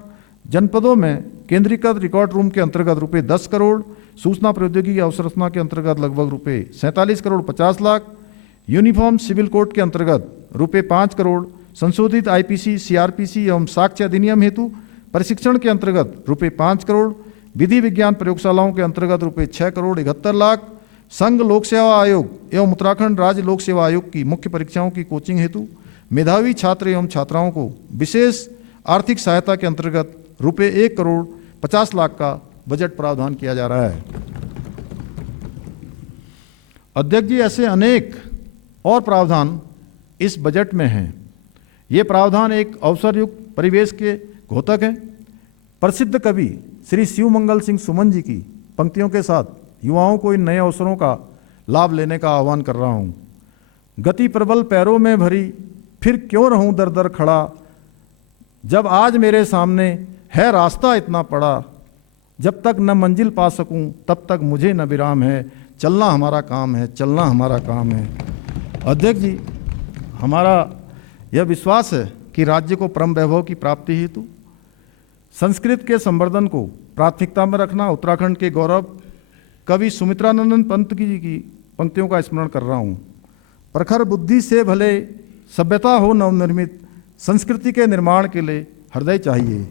जनपदों में केंद्रीकृत रिकॉर्ड रूम के अंतर्गत रुपये 10 करोड़, सूचना प्रौद्योगिकी अवसंरचना के अंतर्गत लगभग रुपये 47 crore 50 lakh, uniform civil code के अंतर्गत रुपये 5 करोड़, संशोधित IPC CRPC एवं साक्ष्य अधिनियम हेतु प्रशिक्षण के अंतर्गत रुपये 5 करोड़, विधि विज्ञान प्रयोगशालाओं के अंतर्गत रुपये 6 करोड़ 71 लाख, संघ लोक सेवा आयोग एवं उत्तराखंड राज्य लोक सेवा आयोग की मुख्य परीक्षाओं की कोचिंग हेतु मेधावी छात्र एवं छात्राओं को विशेष आर्थिक सहायता के अंतर्गत रुपये 1 करोड़ 50 लाख का बजट प्रावधान किया जा रहा है। अध्यक्ष जी, ऐसे अनेक और प्रावधान इस बजट में हैं। ये प्रावधान एक अवसरयुक्त परिवेश के घोतक हैं। प्रसिद्ध कवि श्री शिवमंगल सिंह सुमन जी की पंक्तियों के साथ युवाओं को इन नए अवसरों का लाभ लेने का आह्वान कर रहा हूँ। गति प्रबल पैरों में भरी, फिर क्यों रहूं दर दर खड़ा, जब आज मेरे सामने है रास्ता इतना पड़ा, जब तक न मंजिल पा सकूं तब तक मुझे न विराम है, चलना हमारा काम है, चलना हमारा काम है। अध्यक्ष जी, हमारा यह विश्वास है कि राज्य को परम वैभव की प्राप्ति हेतु संस्कृत के संवर्धन को प्राथमिकता में रखना उत्तराखंड के गौरव कवि सुमित्रानंद पंत जी की पंक्तियों का स्मरण कर रहा हूँ। प्रखर बुद्धि से भले सभ्यता हो नवनिर्मित, संस्कृति के निर्माण के लिए हृदय चाहिए।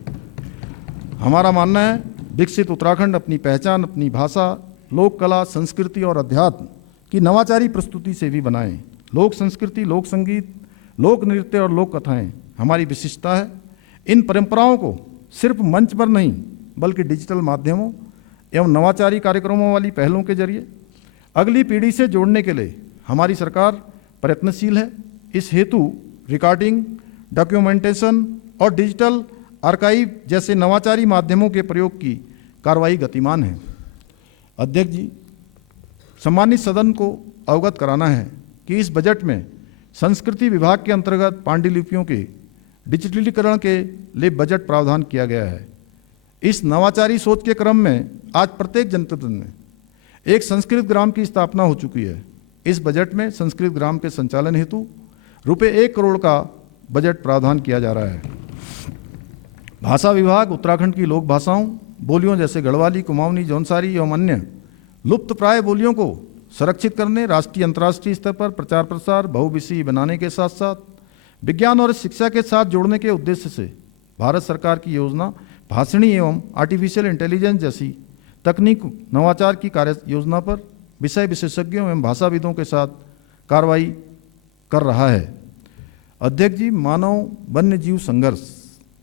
हमारा मानना है विकसित उत्तराखंड अपनी पहचान, अपनी भाषा, लोक कला, संस्कृति और अध्यात्म की नवाचारी प्रस्तुति से भी बनाएं। लोक संस्कृति, लोक संगीत, लोक नृत्य और लोक कथाएं हमारी विशिष्टता है। इन परंपराओं को सिर्फ मंच पर नहीं बल्कि डिजिटल माध्यमों एवं नवाचारी कार्यक्रमों वाली पहलों के जरिए अगली पीढ़ी से जोड़ने के लिए हमारी सरकार प्रयत्नशील है। इस हेतु रिकॉर्डिंग, डॉक्यूमेंटेशन और डिजिटल आर्काइव जैसे नवाचारी माध्यमों के प्रयोग की कार्रवाई गतिमान है। अध्यक्ष जी, सम्मानित सदन को अवगत कराना है कि इस बजट में संस्कृति विभाग के अंतर्गत पांडुलिपियों के डिजिटलीकरण के लिए बजट प्रावधान किया गया है। इस नवाचारी सोच के क्रम में आज प्रत्येक जनपद में एक संस्कृत ग्राम की स्थापना हो चुकी है। इस बजट में संस्कृत ग्राम के संचालन हेतु रुपये 1 करोड़ का बजट प्रावधान किया जा रहा है। भाषा विभाग उत्तराखंड की लोक भाषाओं, बोलियों जैसे गढ़वाली, कुमाऊनी, जौनसारी एवं अन्य लुप्त प्राय बोलियों को संरक्षित करने, राष्ट्रीय अंतर्राष्ट्रीय स्तर पर प्रचार प्रसार, बहुविषयी बनाने के साथ साथ विज्ञान और शिक्षा के साथ जोड़ने के उद्देश्य से भारत सरकार की योजना भाषणी एवं आर्टिफिशियल इंटेलिजेंस जैसी तकनीक नवाचार की कार्य योजना पर विषय विशेषज्ञों एवं भाषाविदों के साथ कार्रवाई कर रहा है। अध्यक्ष जी, मानव वन्य जीव संघर्ष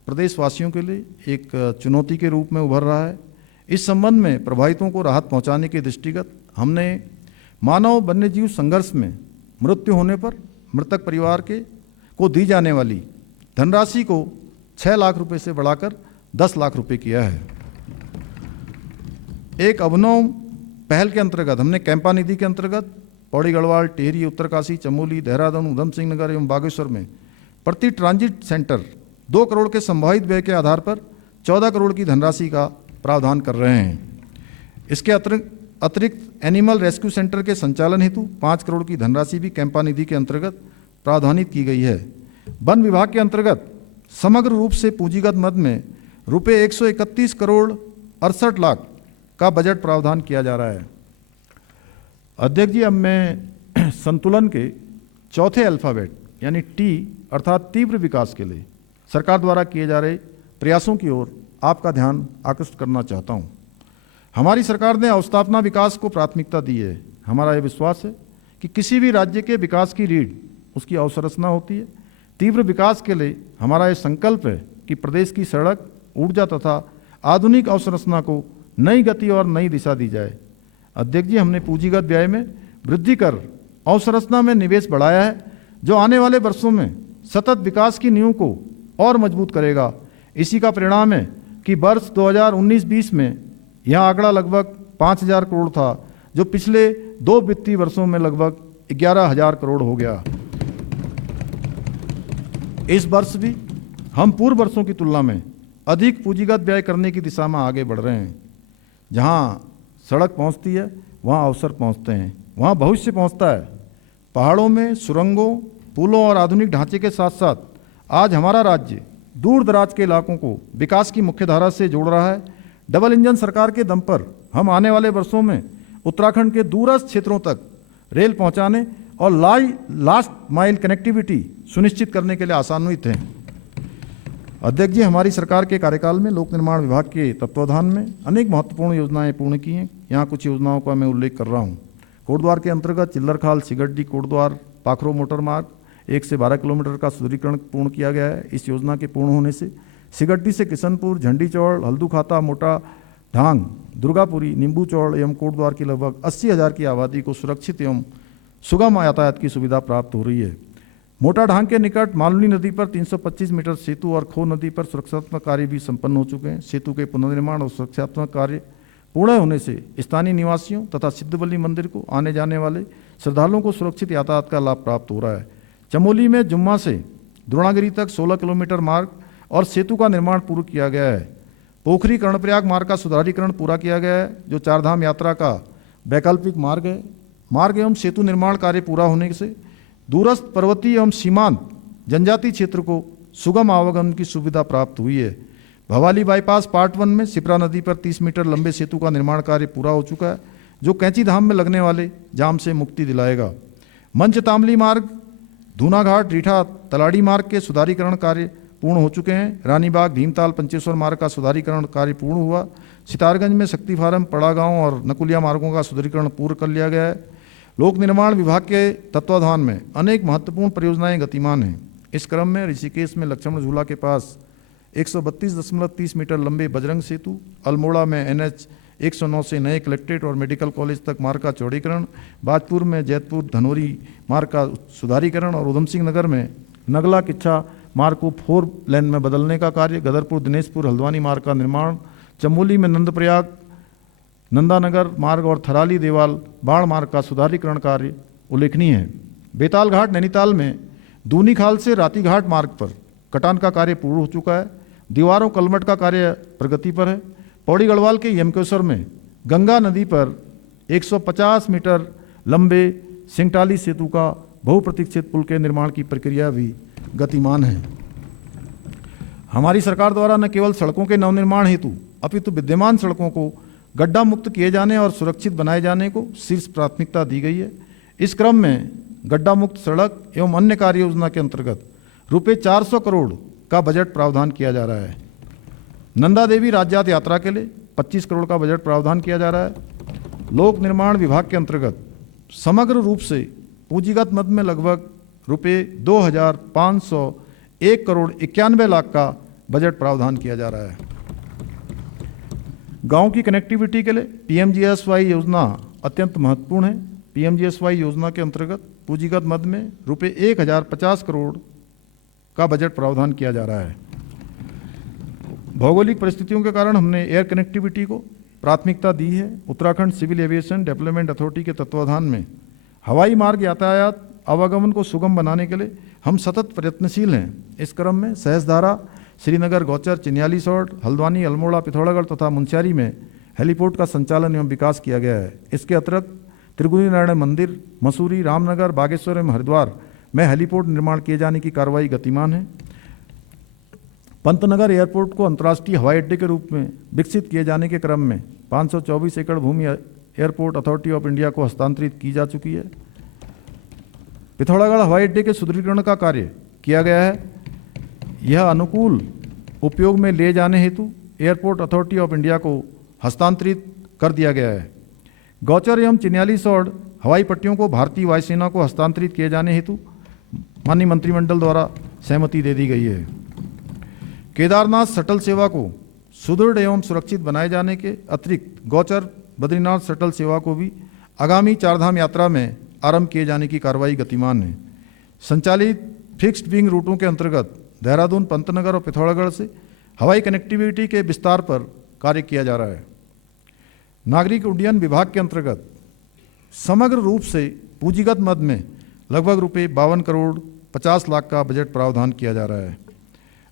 प्रदेशवासियों के लिए एक चुनौती के रूप में उभर रहा है। इस संबंध में प्रभावितों को राहत पहुंचाने के दृष्टिगत हमने मानव वन्य जीव संघर्ष में मृत्यु होने पर मृतक परिवार को दी जाने वाली धनराशि को 6 लाख रुपए से बढ़ाकर 10 लाख रुपए किया है। एक अभिनव पहल के अंतर्गत हमने कैंपा निधि के अंतर्गत पौड़ी गढ़वाल, टिहरी, उत्तरकाशी, चमोली, देहरादून, उधम सिंह नगर एवं बागेश्वर में प्रति ट्रांजिट सेंटर 2 करोड़ के संभावित व्यय के आधार पर 14 करोड़ की धनराशि का प्रावधान कर रहे हैं। इसके अतिरिक्त एनिमल रेस्क्यू सेंटर के संचालन हेतु 5 करोड़ की धनराशि भी कैंपा निधि के अंतर्गत प्रावधानित की गई है। वन विभाग के अंतर्गत समग्र रूप से पूंजीगत मद में रुपये 131 करोड़ 68 लाख का बजट प्रावधान किया जा रहा है। अध्यक्ष जी, अब मैं संतुलन के चौथे अल्फाबेट यानी टी अर्थात तीव्र विकास के लिए सरकार द्वारा किए जा रहे प्रयासों की ओर आपका ध्यान आकृष्ट करना चाहता हूं। हमारी सरकार ने अवस्थापना विकास को प्राथमिकता दी है। हमारा यह विश्वास है कि किसी भी राज्य के विकास की रीढ़ उसकी अवसंरचना होती है। तीव्र विकास के लिए हमारा ये संकल्प है कि प्रदेश की सड़क, ऊर्जा तथा आधुनिक अवसंरचना को नई गति और नई दिशा दी जाए। अध्यक्ष जी, हमने पूंजीगत व्यय में वृद्धि कर अवसंरचना में निवेश बढ़ाया है, जो आने वाले वर्षों में सतत विकास की नींव को और मजबूत करेगा। इसी का परिणाम है कि वर्ष 2019-20 में यह आंकड़ा लगभग 5,000 करोड़ था, जो पिछले 2 वित्तीय वर्षों में लगभग 11,000 करोड़ हो गया। इस वर्ष भी हम पूर्व वर्षों की तुलना में अधिक पूंजीगत व्यय करने की दिशा में आगे बढ़ रहे हैं। जहां सड़क पहुंचती है वहां अवसर पहुंचते हैं, वहां भविष्य पहुंचता है। पहाड़ों में सुरंगों, पुलों और आधुनिक ढांचे के साथ साथ आज हमारा राज्य दूर दराज के इलाकों को विकास की मुख्यधारा से जोड़ रहा है। डबल इंजन सरकार के दम पर हम आने वाले वर्षों में उत्तराखंड के दूरस्थ क्षेत्रों तक रेल पहुंचाने और लास्ट माइल कनेक्टिविटी सुनिश्चित करने के लिए आशान्वित हैं। अध्यक्ष जी, हमारी सरकार के कार्यकाल में लोक निर्माण विभाग के तत्वावधान में अनेक महत्वपूर्ण योजनाएं पूर्ण की हैं। यहाँ कुछ योजनाओं का मैं उल्लेख कर रहा हूँ। कोटद्वार के अंतर्गत चिल्लरखाल सिगड्डी कोटद्वार पाखरो मोटर मार्ग 1 से 12 किलोमीटर का सुदृढ़ीकरण पूर्ण किया गया है। इस योजना के पूर्ण होने से सिगड्डी से किशनपुर, झंडीचौड़, हल्दूखाता, मोटा ढांग, दुर्गापुरी, नींबू चौड़ एवं कोटद्वार की लगभग 80,000 की आबादी को सुरक्षित एवं सुगम यातायात की सुविधा प्राप्त हो रही है। मोटा ढांग के निकट मालूनी नदी पर 325 मीटर सेतु और खो नदी पर सुरक्षात्मक कार्य भी संपन्न हो चुके हैं। सेतु के पुनर्निर्माण और सुरक्षात्मक कार्य पूर्ण होने से स्थानीय निवासियों तथा सिद्धबल्ली मंदिर को आने जाने वाले श्रद्धालुओं को सुरक्षित यातायात का लाभ प्राप्त हो रहा है। चमोली में जुम्मा से द्रोणागिरी तक 16 किलोमीटर मार्ग और सेतु का निर्माण पूर्ण किया गया है। पोखरी कर्णप्रयाग मार्ग का सुधारीकरण पूरा किया गया है, जो चारधाम यात्रा का वैकल्पिक मार्ग है। मार्ग एवं सेतु निर्माण कार्य पूरा होने से दूरस्थ पर्वतीय एवं सीमांत जनजातीय क्षेत्र को सुगम आवागमन की सुविधा प्राप्त हुई है। भवाली बाईपास पार्ट 1 में सिप्रा नदी पर 30 मीटर लंबे सेतु का निर्माण कार्य पूरा हो चुका है, जो कैंची धाम में लगने वाले जाम से मुक्ति दिलाएगा। मंच तामली मार्ग, धूनाघाट रीठा तलाड़ी मार्ग के सुधारीकरण कार्य पूर्ण हो चुके हैं। रानीबाग भीमताल पंचेश्वर मार्ग का सुधारीकरण कार्य पूर्ण हुआ। सितारगंज में शक्ति फार्म, पड़ा गांव और नकुलिया मार्गों का सुधारीकरण पूर्ण कर लिया गया है। लोक निर्माण विभाग के तत्वावधान में अनेक महत्वपूर्ण परियोजनाएं गतिमान हैं। इस क्रम में ऋषिकेश में लक्ष्मण झूला के पास 132.30 मीटर लंबे बजरंग सेतु, अल्मोड़ा में NH 109 से नए कलेक्ट्रेट और मेडिकल कॉलेज तक मार्ग का चौड़ीकरण, बाजपुर में जैतपुर धनोरी मार्ग का सुधारीकरण और उधम सिंह नगर में नगला किच्छा मार्ग को 4 लेन में बदलने का कार्य, गदरपुर दिनेशपुर हल्द्वानी मार्ग का निर्माण, चमोली में नंदप्रयाग नंदानगर मार्ग और थराली देवाल बाढ़ मार्ग का सुधारीकरण कार्य उल्लेखनीय है। बेताल घाट नैनीताल में दूनी खाल से राती घाट मार्ग पर कटान का कार्य पूर्ण हो चुका है। दीवारों कलमट का कार्य प्रगति पर है। पौड़ी गढ़वाल के यमकेश्वर में गंगा नदी पर 150 मीटर लंबे सिंगटाली सेतु का बहुप्रतीक्षित पुल के निर्माण की प्रक्रिया भी गतिमान है। हमारी सरकार द्वारा न केवल सड़कों के नवनिर्माण हेतु अपितु विद्यमान सड़कों को गड्ढा मुक्त किए जाने और सुरक्षित बनाए जाने को शीर्ष प्राथमिकता दी गई है। इस क्रम में गड्ढा मुक्त सड़क एवं अन्य कार्य योजना के अंतर्गत रुपये 400 करोड़ का बजट प्रावधान किया जा रहा है। नंदा देवी राज्यात यात्रा के लिए 25 करोड़ का बजट प्रावधान किया जा रहा है। लोक निर्माण विभाग के अंतर्गत समग्र रूप से पूंजीगत मद में लगभग रुपये 2,501 करोड़ 91 लाख का बजट प्रावधान किया जा रहा है। गांव की कनेक्टिविटी के लिए PMGSY योजना अत्यंत महत्वपूर्ण है। PMGSY योजना के अंतर्गत पूंजीगत मद में रुपये 1,050 करोड़ का बजट प्रावधान किया जा रहा है। भौगोलिक परिस्थितियों के कारण हमने एयर कनेक्टिविटी को प्राथमिकता दी है। Uttarakhand civil aviation development authority के तत्वावधान में हवाई मार्ग यातायात आवागमन को सुगम बनाने के लिए हम सतत प्रयत्नशील हैं। इस क्रम में सहसधारा, श्रीनगर, गौचर, चिन्यालीसौड़, हल्द्वानी, अल्मोड़ा, पिथौरागढ़ तथा मुंशियारी में हेलीपोर्ट का संचालन एवं विकास किया गया है। इसके अतिरिक्त त्रिगुणी नारायण मंदिर, मसूरी, रामनगर, बागेश्वर एवं हरिद्वार में हेलीपोर्ट निर्माण किए जाने की कार्रवाई गतिमान है। पंतनगर एयरपोर्ट को अंतर्राष्ट्रीय हवाई अड्डे के रूप में विकसित किए जाने के क्रम में 524 एकड़ भूमि एयरपोर्ट अथॉरिटी ऑफ इंडिया को हस्तांतरित की जा चुकी है। पिथौरागढ़ हवाई अड्डे के सुदृढ़ीकरण का कार्य किया गया है। यह अनुकूल उपयोग में ले जाने हेतु एयरपोर्ट अथॉरिटी ऑफ इंडिया को हस्तांतरित कर दिया गया है। गौचर एवं चिन्यालीसौड़ हवाई पट्टियों को भारतीय वायुसेना को हस्तांतरित किए जाने हेतु माननीय मंत्रिमंडल द्वारा सहमति दे दी गई है। केदारनाथ शटल सेवा को सुदृढ़ एवं सुरक्षित बनाए जाने के अतिरिक्त गौचर बद्रीनाथ शटल सेवा को भी आगामी चारधाम यात्रा में आरंभ किए जाने की कार्रवाई गतिमान है। संचालित फिक्स्ड विंग रूटों के अंतर्गत देहरादून, पंतनगर और पिथौरागढ़ से हवाई कनेक्टिविटी के विस्तार पर कार्य किया जा रहा है। नागरिक उड्डयन विभाग के अंतर्गत समग्र रूप से पूंजीगत मद में लगभग रुपये 52 करोड़ 50 लाख का बजट प्रावधान किया जा रहा है।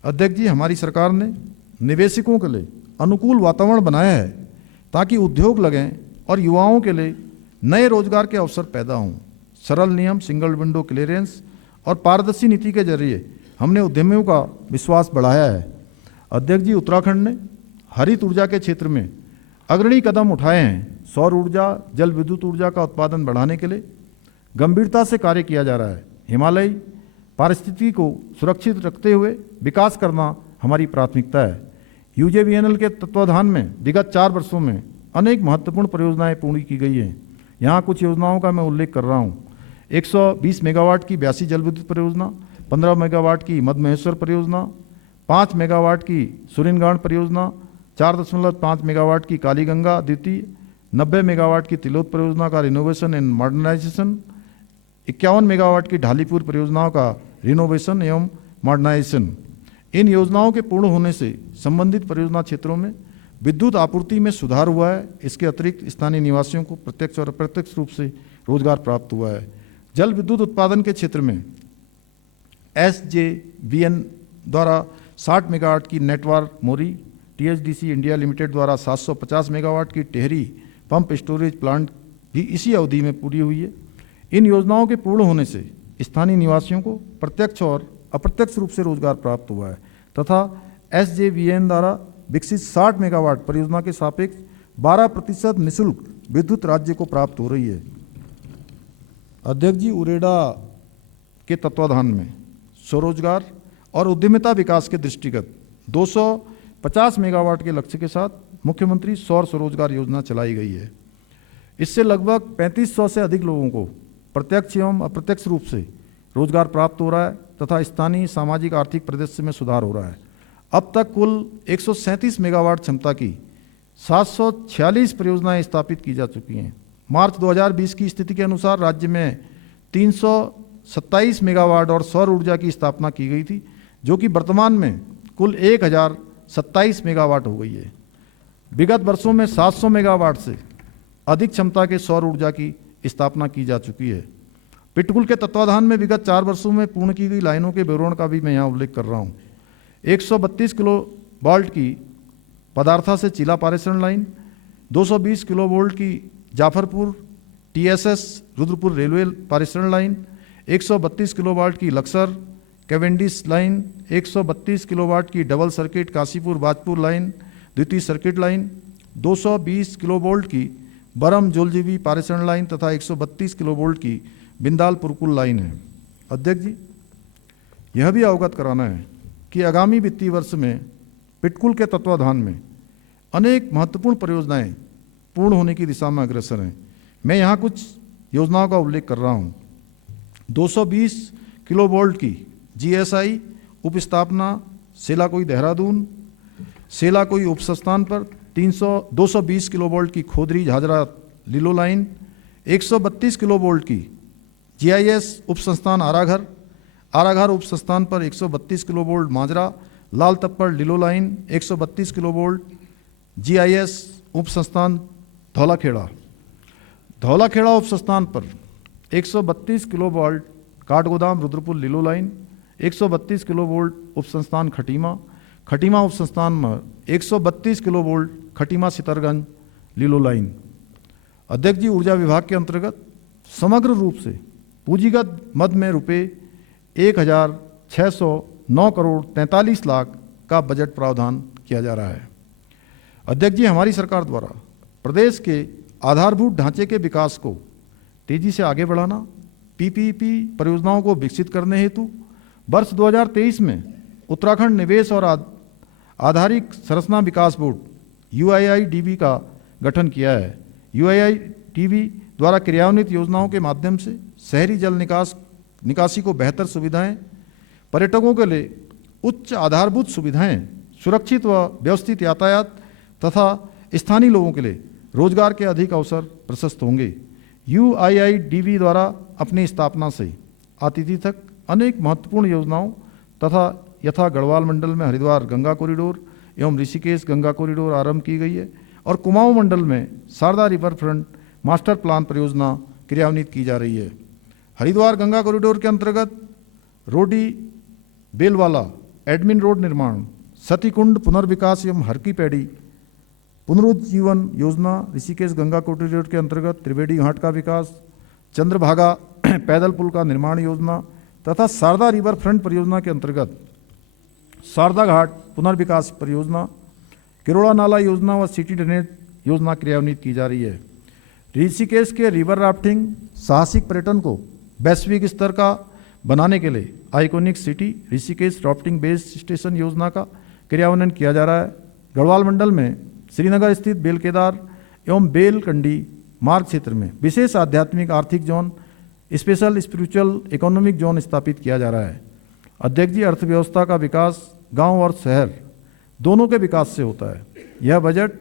अध्यक्ष जी, हमारी सरकार ने निवेशकों के लिए अनुकूल वातावरण बनाया है ताकि उद्योग लगें और युवाओं के लिए नए रोजगार के अवसर पैदा हों। सरल नियम, सिंगल विंडो क्लियरेंस और पारदर्शी नीति के जरिए हमने उद्यमियों का विश्वास बढ़ाया है। अध्यक्ष जी, उत्तराखंड ने हरित ऊर्जा के क्षेत्र में अग्रणी कदम उठाए हैं। सौर ऊर्जा, जल विद्युत ऊर्जा का उत्पादन बढ़ाने के लिए गंभीरता से कार्य किया जा रहा है। हिमालयी पारिस्थितिकी को सुरक्षित रखते हुए विकास करना हमारी प्राथमिकता है। यूजेवीएनएल के तत्वाधान में विगत 4 वर्षों में अनेक महत्वपूर्ण परियोजनाएं पूर्ण की गई हैं। यहाँ कुछ योजनाओं का मैं उल्लेख कर रहा हूँ। 120 मेगावाट की ब्यासी जल विद्युत परियोजना, 15 मेगावाट की मध्य महेश्वर परियोजना, 5 मेगावाट की सुरिनगान परियोजना, 4.5 मेगावाट की कालीगंगा द्वितीय, 90 मेगावाट की तिलोत परियोजना का रिनोवेशन एंड मॉडर्नाइजेशन, 51 मेगावाट की ढालीपुर परियोजनाओं का रिनोवेशन एवं मॉडर्नाइजेशन। इन योजनाओं के पूर्ण होने से संबंधित परियोजना क्षेत्रों में विद्युत आपूर्ति में सुधार हुआ है। इसके अतिरिक्त स्थानीय निवासियों को प्रत्यक्ष और अप्रत्यक्ष रूप से रोजगार प्राप्त हुआ है। जल विद्युत उत्पादन के क्षेत्र में SJVN द्वारा 60 मेगावाट की नेटवर्क मोरी, THDC इंडिया लिमिटेड द्वारा 750 मेगावाट की टेहरी पंप स्टोरेज प्लांट भी इसी अवधि में पूरी हुई है। इन योजनाओं के पूर्ण होने से स्थानीय निवासियों को प्रत्यक्ष और अप्रत्यक्ष रूप से रोजगार प्राप्त हुआ है तथा SJVN द्वारा विकसित 60 मेगावाट परियोजना के सापेक्ष 12% निःशुल्क विद्युत राज्य को प्राप्त हो रही है। अध्यक्ष जी, उरेडा के तत्वाधान में स्वरोजगार और उद्यमिता विकास के दृष्टिगत 250 मेगावाट के लक्ष्य के साथ मुख्यमंत्री सौर स्वरोजगार योजना चलाई गई है। इससे लगभग 3500 से अधिक लोगों को प्रत्यक्ष एवं अप्रत्यक्ष रूप से रोजगार प्राप्त हो रहा है तथा स्थानीय सामाजिक आर्थिक परिदृश्य में सुधार हो रहा है। अब तक कुल 137 मेगावाट क्षमता की 746 परियोजनाएं स्थापित की जा चुकी हैं। मार्च 2020 की स्थिति के अनुसार राज्य में 327 मेगावाट और सौर ऊर्जा की स्थापना की गई थी, जो कि वर्तमान में कुल 1027 मेगावाट हो गई है। विगत वर्षों में 700 मेगावाट से अधिक क्षमता के सौर ऊर्जा की स्थापना की जा चुकी है। पिटकुल के तत्वाधान में विगत 4 वर्षों में पूर्ण की गई लाइनों के विवरण का भी मैं यहाँ उल्लेख कर रहा हूँ। 132 किलोवोल्ट की पदार्था से चिला पारेषण लाइन, 220 किलोवोल्ट की जाफरपुर TSS रुद्रपुर रेलवे पारेषण लाइन, 132 किलोवाट की लक्सर कैवेंडिस लाइन, 132 किलोवाट की double circuit Kashipur Bajpur line द्वितीय सर्किट लाइन, 220 किलोवोल्ट की बरम जोलजीबी पारेषण लाइन तथा 132 किलोवोल्ट की बिंदाल पुरकुल लाइन है। अध्यक्ष जी, यह भी अवगत कराना है कि आगामी वित्तीय वर्ष में पिटकुल के तत्वाधान में अनेक महत्वपूर्ण परियोजनाएं पूर्ण होने की दिशा में अग्रसर हैं। मैं यहाँ कुछ योजनाओं का उल्लेख कर रहा हूँ। 220 किलोवोल्ट की GSI उपस्थापना सेलाकोई देहरादून, सेलाकोई उप संस्थान पर 220 किलोवोल्ट की खोदरी झाझरा लीलो लाइन, 132 किलोवोल्ट की GIS उप संस्थान आराघर, आराघर उप संस्थान पर 132 किलोवोल्ट माजरा लाल तप्पड़ लीलो लाइन, 132 किलोवोल्ट GIS उप संस्थान धौलाखेड़ा, धौलाखेड़ा उप संस्थान पर 132 किलोवोल्ट काठगोदाम रुद्रपुर लीलो लाइन, 132 किलोवोल्ट उप संस्थान खटीमा, खटीमा उप संस्थान में 132 किलोवोल्ट खटीमा सितरगंज लीलो लाइन। अध्यक्ष जी, ऊर्जा विभाग के अंतर्गत समग्र रूप से पूंजीगत मद में रुपये 1609 करोड़ 43 लाख का बजट प्रावधान किया जा रहा है। अध्यक्ष जी, हमारी सरकार द्वारा प्रदेश के आधारभूत ढांचे के विकास को तेजी से आगे बढ़ाना, PPP परियोजनाओं को विकसित करने हेतु वर्ष 2023 में उत्तराखंड निवेश और आधारिक संरचना विकास बोर्ड UIIDB का गठन किया है। UIIDB द्वारा क्रियान्वित योजनाओं के माध्यम से शहरी जल निकासी को बेहतर सुविधाएं, पर्यटकों के लिए उच्च आधारभूत सुविधाएं, सुरक्षित व व्यवस्थित यातायात तथा स्थानीय लोगों के लिए रोजगार के अधिक अवसर प्रशस्त होंगे। UIIDB द्वारा अपनी स्थापना से आतिथ्य तक अनेक महत्वपूर्ण योजनाओं तथा यथा गढ़वाल मंडल में हरिद्वार गंगा कॉरिडोर एवं ऋषिकेश गंगा कॉरिडोर आरंभ की गई है और कुमाऊं मंडल में Sharda river front master plan परियोजना क्रियान्वित की जा रही है। हरिद्वार गंगा कॉरिडोर के अंतर्गत रोडी बेलवाला एडमिन रोड निर्माण, सतीकुंड पुनर्विकास एवं हरकी पैड़ी पुनरुज्जीवन योजना, ऋषिकेश गंगा कोठी के अंतर्गत त्रिवेणी घाट का विकास, चंद्रभागा पैदल पुल का निर्माण योजना तथा शारदा रिवर फ्रंट परियोजना के अंतर्गत शारदा घाट पुनर्विकास परियोजना, किरोड़ा नाला योजना व सिटी ड्रेनेज योजना क्रियान्वित की जा रही है। ऋषिकेश के रिवर राफ्टिंग साहसिक पर्यटन को वैश्विक स्तर का बनाने के लिए iconic city Rishikesh rafting base station योजना का क्रियान्वयन किया जा रहा है। गढ़वाल मंडल में श्रीनगर स्थित बेलकेदार एवं बेलकंडी मार्ग क्षेत्र में विशेष आध्यात्मिक आर्थिक zone, special spiritual economic zone स्थापित किया जा रहा है। अध्यक्ष जी, अर्थव्यवस्था का विकास गांव और शहर दोनों के विकास से होता है। यह बजट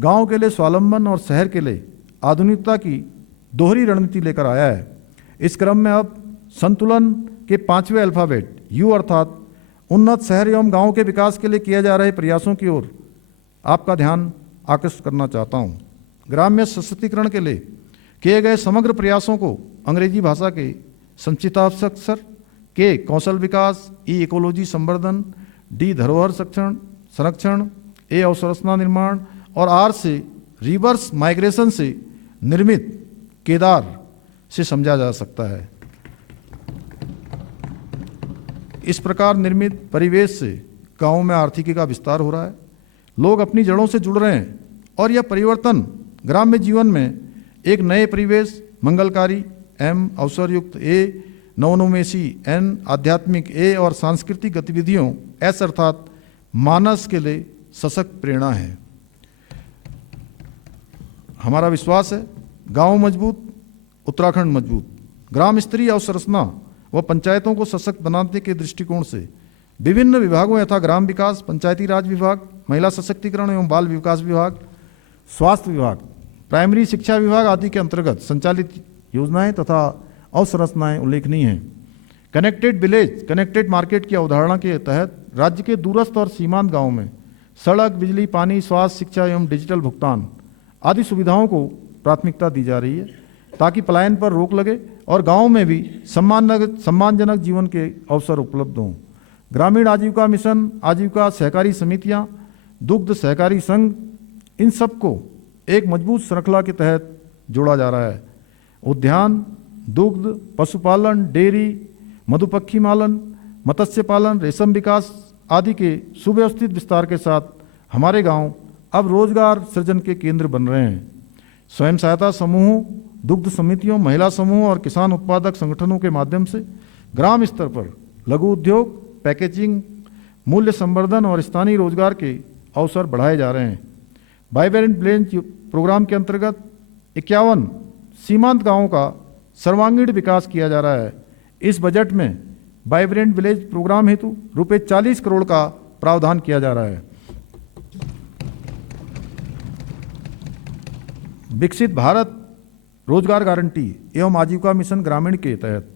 गांव के लिए स्वावलंबन और शहर के लिए आधुनिकता की दोहरी रणनीति लेकर आया है। इस क्रम में अब संतुलन के 5वें अल्फाबेट यू अर्थात उन्नत शहर एवं गांव के विकास के लिए किए जा रहे प्रयासों की ओर आपका ध्यान आकर्षित करना चाहता हूं। ग्राम्य सशक्तिकरण के लिए किए गए समग्र प्रयासों को अंग्रेजी भाषा के संचिताक्षर के कौशल विकास, ई इकोलॉजी संवर्धन, डी धरोहर संरक्षण, ए अवसंरचना निर्माण और आर से रिवर्स माइग्रेशन से निर्मित केदार से समझा जा सकता है। इस प्रकार निर्मित परिवेश से गांवों में आर्थिकी का विस्तार हो रहा है, लोग अपनी जड़ों से जुड़ रहे हैं और यह परिवर्तन ग्राम्य जीवन में एक नए परिवेश, मंगलकारी एम, अवसरयुक्त ए, नवोन्मेषी एन, आध्यात्मिक ए और सांस्कृतिक गतिविधियों एस अर्थात मानस के लिए सशक्त प्रेरणा है। हमारा विश्वास है गांव मजबूत, उत्तराखंड मजबूत। ग्राम स्तरीय अवसंरचना व पंचायतों को सशक्त बनाने के दृष्टिकोण से विभिन्न विभागों यथा ग्राम विकास, पंचायती राज विभाग, महिला सशक्तिकरण एवं बाल विकास विभाग, स्वास्थ्य विभाग, प्राइमरी शिक्षा विभाग आदि के अंतर्गत संचालित योजनाएं तथा अवसंरचनाएं उल्लेखनीय हैं। कनेक्टेड विलेज, कनेक्टेड मार्केट की अवधारणा के तहत राज्य के दूरस्थ और सीमांत गांवों में सड़क, बिजली, पानी, स्वास्थ्य, शिक्षा एवं डिजिटल भुगतान आदि सुविधाओं को प्राथमिकता दी जा रही है ताकि पलायन पर रोक लगे और गांव में भी सम्मानजनक जीवन के अवसर उपलब्ध हों। ग्रामीण आजीविका मिशन, आजीविका सहकारी समितियां, दुग्ध सहकारी संघ, इन सबको एक मजबूत श्रृंखला के तहत जोड़ा जा रहा है। उद्यान, दुग्ध, पशुपालन, डेयरी, मधुपक्षी पालन, मत्स्य पालन, रेशम विकास आदि के सुव्यवस्थित विस्तार के साथ हमारे गांव अब रोजगार सृजन के केंद्र बन रहे हैं। स्वयं सहायता समूहों, दुग्ध समितियों, महिला समूहों और किसान उत्पादक संगठनों के माध्यम से ग्राम स्तर पर लघु उद्योग, पैकेजिंग, मूल्य संवर्धन और स्थानीय रोजगार के अवसर बढ़ाए जा रहे हैं। वाइब्रेंट विलेज प्रोग्राम के अंतर्गत 51 सीमांत गांवों का सर्वांगीण विकास किया जा रहा है। इस बजट में वाइब्रेंट विलेज प्रोग्राम हेतु रुपये 40 करोड़ का प्रावधान किया जा रहा है। विकसित भारत रोजगार गारंटी एवं आजीविका मिशन ग्रामीण के तहत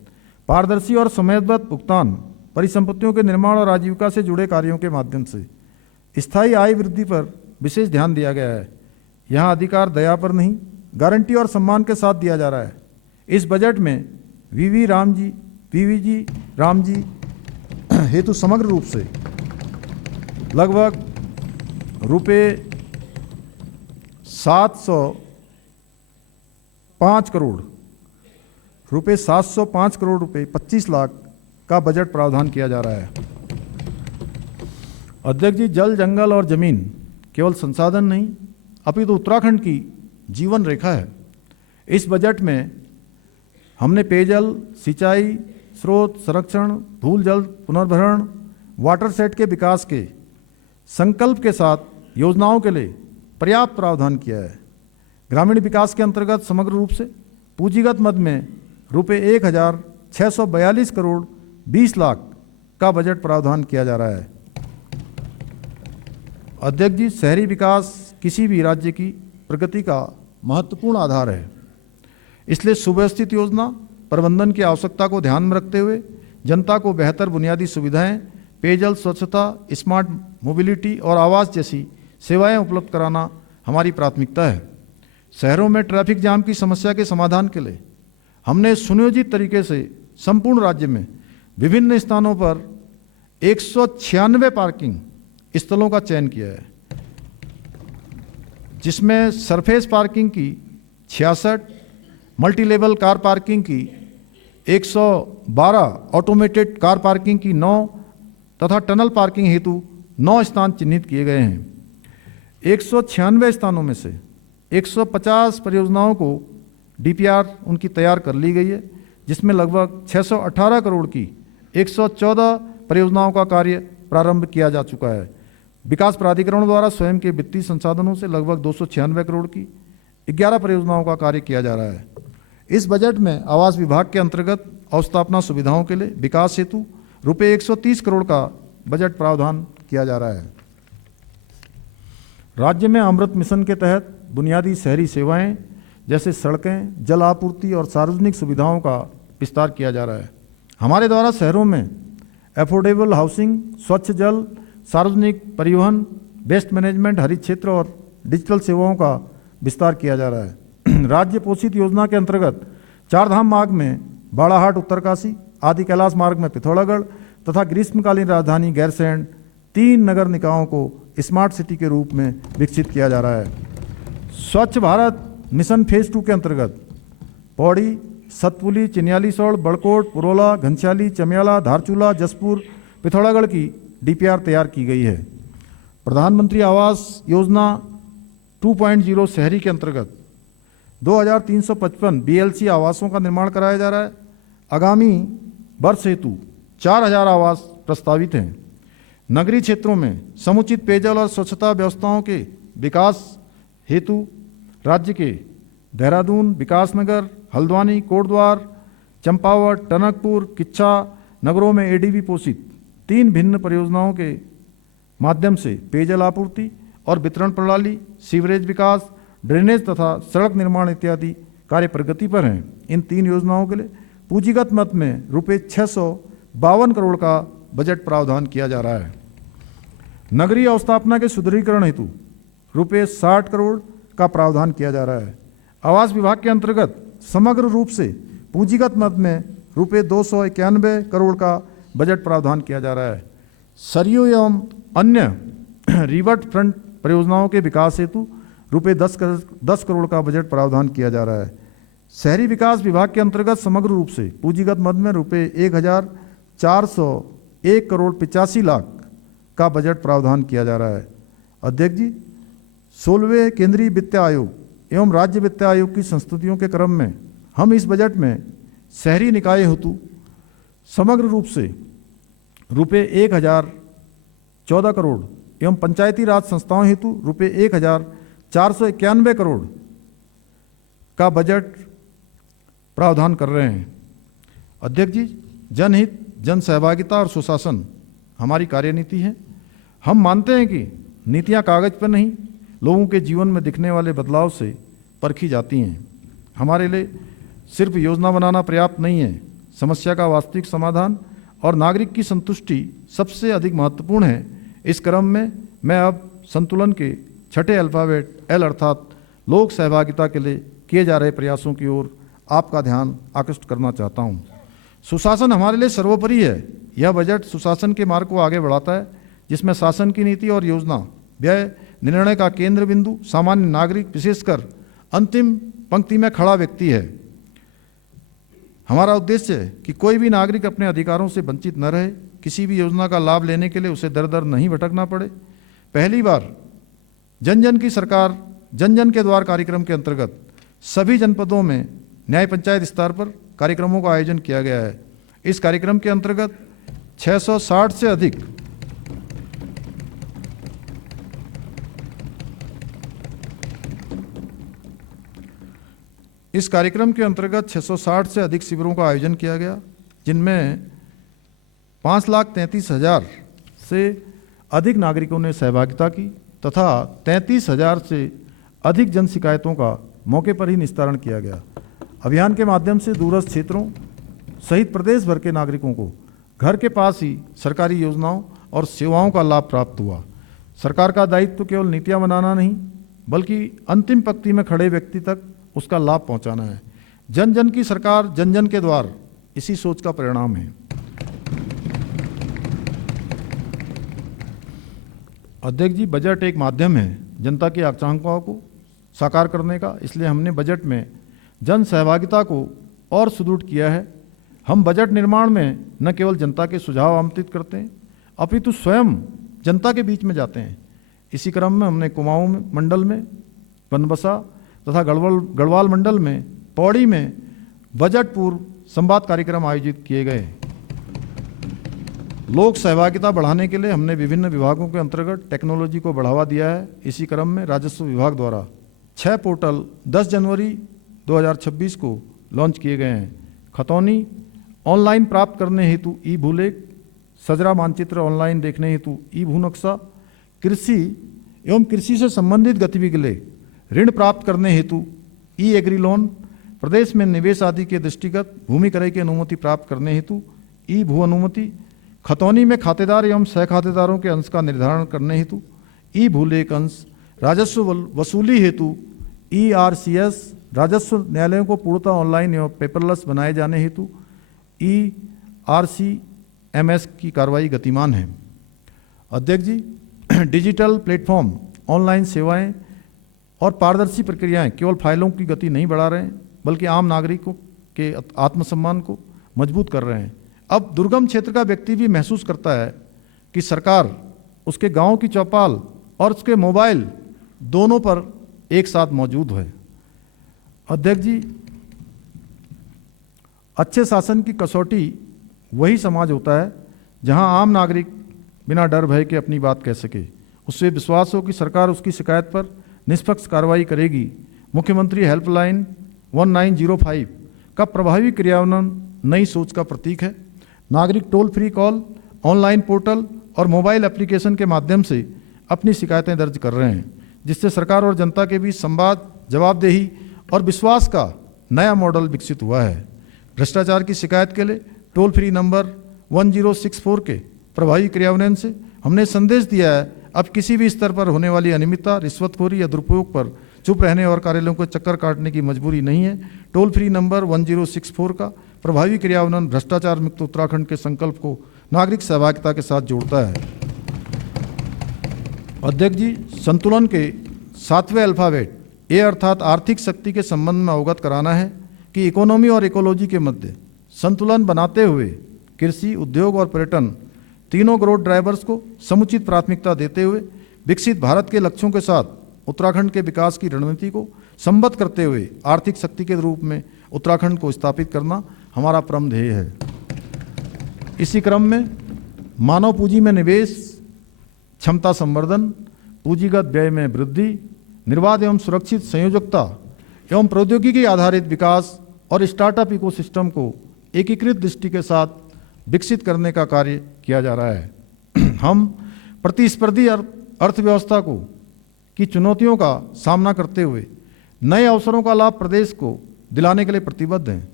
पारदर्शी और समयबद्ध भुगतान, परिसंपत्तियों के निर्माण और आजीविका से जुड़े कार्यों के माध्यम से स्थायी आय वृद्धि पर विशेष ध्यान दिया गया है। यहाँ अधिकार दया पर नहीं, गारंटी और सम्मान के साथ दिया जा रहा है। इस बजट में वीवी राम जी हेतु समग्र रूप से लगभग रुपये 705 करोड़ रुपए 25 लाख का बजट प्रावधान किया जा रहा है। अध्यक्ष जी, जल, जंगल और जमीन केवल संसाधन नहीं अपितु उत्तराखंड की जीवन रेखा है। इस बजट में हमने पेयजल, सिंचाई, स्रोत संरक्षण, भूल जल पुनर्भरण, वाटर सेट के विकास के संकल्प के साथ योजनाओं के लिए पर्याप्त प्रावधान किया है। ग्रामीण विकास के अंतर्गत समग्र रूप से पूंजीगत मद में रुपये 1642 करोड़ 20 लाख का बजट प्रावधान किया जा रहा है। अध्यक्ष जी, शहरी विकास किसी भी राज्य की प्रगति का महत्वपूर्ण आधार है, इसलिए सुव्यवस्थित योजना प्रबंधन की आवश्यकता को ध्यान में रखते हुए जनता को बेहतर बुनियादी सुविधाएं, पेयजल, स्वच्छता, स्मार्ट मोबिलिटी और आवास जैसी सेवाएं उपलब्ध कराना हमारी प्राथमिकता है। शहरों में ट्रैफिक जाम की समस्या के समाधान के लिए हमने सुनियोजित तरीके से संपूर्ण राज्य में विभिन्न स्थानों पर 196 पार्किंग स्थलों का चयन किया है। जिसमें सरफेस पार्किंग की 66, मल्टी लेवल कार पार्किंग की 112, ऑटोमेटेड कार पार्किंग की 9 तथा टनल पार्किंग हेतु 9 स्थान चिन्हित किए गए हैं। 196 स्थानों में से 150 परियोजनाओं को डीपीआर उनकी तैयार कर ली गई है, जिसमें लगभग 618 करोड़ की 114 परियोजनाओं का कार्य प्रारंभ किया जा चुका है। विकास प्राधिकरण द्वारा स्वयं के वित्तीय संसाधनों से लगभग 296 करोड़ की 11 परियोजनाओं का कार्य किया जा रहा है। इस बजट में आवास विभाग के अंतर्गत अवस्थापना सुविधाओं के लिए विकास हेतु रुपये 130 करोड़ का बजट प्रावधान किया जा रहा है। राज्य में अमृत मिशन के तहत बुनियादी शहरी सेवाएं जैसे सड़कें, जल आपूर्ति और सार्वजनिक सुविधाओं का विस्तार किया जा रहा है। हमारे द्वारा शहरों में एफोर्डेबल हाउसिंग, स्वच्छ जल, सार्वजनिक परिवहन, वेस्ट मैनेजमेंट, हरित क्षेत्र और डिजिटल सेवाओं का विस्तार किया जा रहा है। राज्य पोषित योजना के अंतर्गत चारधाम मार्ग में बाड़ाहाट उत्तरकाशी, आदि कैलाश मार्ग में पिथौरागढ़ तथा ग्रीष्मकालीन राजधानी गैरसैंण 3 नगर निकायों को स्मार्ट सिटी के रूप में विकसित किया जा रहा है। स्वच्छ भारत मिशन फेज 2 के अंतर्गत पौड़ी, सतपुली, चिन्यालीसौड़, बड़कोट, पुरोला, घनश्याली, चमियाला, धारचूला, जसपुर, पिथौरागढ़ की डीपीआर तैयार की गई है। प्रधानमंत्री आवास योजना 2.0 शहरी के अंतर्गत 2355 बीएलसी आवासों का निर्माण कराया जा रहा है। आगामी वर्ष हेतु 4000 आवास प्रस्तावित हैं। नगरीय क्षेत्रों में समुचित पेयजल और स्वच्छता व्यवस्थाओं के विकास हेतु राज्य के देहरादून, विकासनगर, हल्द्वानी, कोटद्वार, चंपावत, टनकपुर, किच्छा नगरों में एडीबी पोषित 3 भिन्न परियोजनाओं के माध्यम से पेयजल आपूर्ति और वितरण प्रणाली, सीवरेज विकास, ड्रेनेज तथा सड़क निर्माण इत्यादि कार्य प्रगति पर हैं। इन 3 योजनाओं के लिए पूंजीगत मद में रुपये 652 करोड़ का बजट प्रावधान किया जा रहा है। नगरीय अवस्थापना के सुदृढ़ीकरण हेतु रुपये 60 करोड़ का प्रावधान किया जा रहा है। आवास विभाग के अंतर्गत समग्र रूप से पूंजीगत मद में रुपये 291 करोड़ का बजट प्रावधान किया जा रहा है। सरयू एवं अन्य रिवर्ट फ्रंट परियोजनाओं के विकास हेतु रुपये 10 करोड़ का बजट प्रावधान किया जा रहा है। शहरी विकास विभाग के अंतर्गत समग्र रूप से पूंजीगत मद में रुपये 1401 करोड़ 85 लाख का बजट प्रावधान किया जा रहा है। अध्यक्ष जी, 16वें केंद्रीय वित्त आयोग एवं राज्य वित्त आयोग की संस्तुतियों के क्रम में हम इस बजट में शहरी निकाय हेतु समग्र रूप से रुपये 1014 करोड़ एवं पंचायती राज संस्थाओं हेतु रुपये 1491 करोड़ का बजट प्रावधान कर रहे हैं। अध्यक्ष जी, जनहित, जन सहभागिता और सुशासन हमारी कार्यनीति है। हम मानते हैं कि नीतियां कागज पर नहीं, लोगों के जीवन में दिखने वाले बदलाव से परखी जाती हैं। हमारे लिए सिर्फ योजना बनाना पर्याप्त नहीं है। समस्या का वास्तविक समाधान और नागरिक की संतुष्टि सबसे अधिक महत्वपूर्ण है। इस क्रम में मैं अब संतुलन के छठे अल्फाबेट एल अर्थात लोक सहभागिता के लिए किए जा रहे प्रयासों की ओर आपका ध्यान आकृष्ट करना चाहता हूँ। सुशासन हमारे लिए सर्वोपरि है। यह बजट सुशासन के मार्ग को आगे बढ़ाता है, जिसमें शासन की नीति और योजना, व्यय, निर्णय का केंद्र बिंदु सामान्य नागरिक, विशेषकर अंतिम पंक्ति में खड़ा व्यक्ति है। हमारा उद्देश्य है कि कोई भी नागरिक अपने अधिकारों से वंचित न रहे। किसी भी योजना का लाभ लेने के लिए उसे दर दर नहीं भटकना पड़े। पहली बार जन जन की सरकार जन जन के द्वार कार्यक्रम के अंतर्गत सभी जनपदों में न्याय पंचायत स्तर पर कार्यक्रमों का आयोजन किया गया है। इस कार्यक्रम के अंतर्गत 660 से अधिक इस कार्यक्रम के अंतर्गत 660 से अधिक शिविरों का आयोजन किया गया, जिनमें 5,33,000 से अधिक नागरिकों ने सहभागिता की तथा 33,000 से अधिक जन शिकायतों का मौके पर ही निस्तारण किया गया। अभियान के माध्यम से दूरस्थ क्षेत्रों सहित प्रदेश भर के नागरिकों को घर के पास ही सरकारी योजनाओं और सेवाओं का लाभ प्राप्त हुआ। सरकार का दायित्व केवल नीतियां बनाना नहीं, बल्कि अंतिम पंक्ति में खड़े व्यक्ति तक उसका लाभ पहुंचाना है। जन जन की सरकार जन जन के द्वार, इसी सोच का परिणाम है। अध्यक्ष जी, बजट एक माध्यम है जनता की आकांक्षाओं को साकार करने का, इसलिए हमने बजट में जन सहभागिता को और सुदृढ़ किया है। हम बजट निर्माण में न केवल जनता के सुझाव आमंत्रित करते हैं, अपितु स्वयं जनता के बीच में जाते हैं। इसी क्रम में हमने कुमाऊं मंडल में, बनबसा तथा गढ़वाल मंडल में, पौड़ी में बजट पूर्व संवाद कार्यक्रम आयोजित किए गए। लोक सहभागिता बढ़ाने के लिए हमने विभिन्न विभागों के अंतर्गत टेक्नोलॉजी को बढ़ावा दिया है। इसी क्रम में राजस्व विभाग द्वारा 6 पोर्टल 10 जनवरी 2026 को लॉन्च किए गए हैं। खतौनी ऑनलाइन प्राप्त करने हेतु ई भूलेख, सजरा मानचित्र ऑनलाइन देखने हेतु ई भू नक्शा, कृषि एवं कृषि से संबंधित गतिविधि के लिए ऋण प्राप्त करने हेतु ई एग्री लोन, प्रदेश में निवेश आदि के दृष्टिगत भूमि क्रय की अनुमति प्राप्त करने हेतु ई भू अनुमति, खतौनी में खातेदार एवं सह खातेदारों के अंश का निर्धारण करने हेतु ई भूलेख अंश, राजस्व वसूली हेतु ERCS, राजस्व न्यायालयों को पूर्णतः ऑनलाइन एवं पेपरलेस बनाए जाने हेतु ERCMS की कार्रवाई गतिमान है। अध्यक्ष जी, डिजिटल प्लेटफॉर्म, ऑनलाइन सेवाएं और पारदर्शी प्रक्रियाएं केवल फाइलों की गति नहीं बढ़ा रहे हैं, बल्कि आम नागरिकों के आत्मसम्मान को मजबूत कर रहे हैं। अब दुर्गम क्षेत्र का व्यक्ति भी महसूस करता है कि सरकार उसके गांव की चौपाल और उसके मोबाइल दोनों पर एक साथ मौजूद है। अध्यक्ष जी, अच्छे शासन की कसौटी वही समाज होता है जहां आम नागरिक बिना डर भय के अपनी बात कह सके, उससे विश्वास हो कि सरकार उसकी शिकायत पर निष्पक्ष कार्रवाई करेगी। मुख्यमंत्री हेल्पलाइन 1905 का प्रभावी क्रियान्वयन नई सोच का प्रतीक है। नागरिक toll free call, online portal और मोबाइल एप्लीकेशन के माध्यम से अपनी शिकायतें दर्ज कर रहे हैं, जिससे सरकार और जनता के बीच संवाद, जवाबदेही और विश्वास का नया मॉडल विकसित हुआ है। भ्रष्टाचार की शिकायत के लिए टोल फ्री नंबर 1064 के प्रभावी क्रियान्वयन से हमने संदेश दिया है अब किसी भी स्तर पर होने वाली अनियमितता, रिश्वतखोरी या दुरुपयोग पर चुप रहने और कार्यालयों को चक्कर काटने की मजबूरी नहीं है। टोल फ्री नंबर 1064 का प्रभावी क्रियान्वयन भ्रष्टाचार मुक्त उत्तराखंड के संकल्प को नागरिक सहभागिता के साथ जोड़ता है। अध्यक्ष जी, संतुलन के 7वें अल्फाबेट ए अर्थात आर्थिक शक्ति के संबंध में अवगत कराना है कि इकोनॉमी और इकोलॉजी के मध्य संतुलन बनाते हुए कृषि, उद्योग और पर्यटन तीनों ग्रोथ ड्राइवर्स को समुचित प्राथमिकता देते हुए विकसित भारत के लक्ष्यों के साथ उत्तराखंड के विकास की रणनीति को संबद्ध करते हुए आर्थिक शक्ति के रूप में उत्तराखंड को स्थापित करना हमारा परम ध्येय है। इसी क्रम में मानव पूंजी में निवेश, क्षमता संवर्धन, पूंजीगत व्यय में वृद्धि, निर्बाध एवं सुरक्षित संयोजकता एवं प्रौद्योगिकी आधारित विकास और स्टार्टअप इकोसिस्टम को एकीकृत दृष्टि के साथ विकसित करने का कार्य किया जा रहा है। हम प्रतिस्पर्धी अर्थव्यवस्था को की चुनौतियों का सामना करते हुए नए अवसरों का लाभ प्रदेश को दिलाने के लिए प्रतिबद्ध हैं।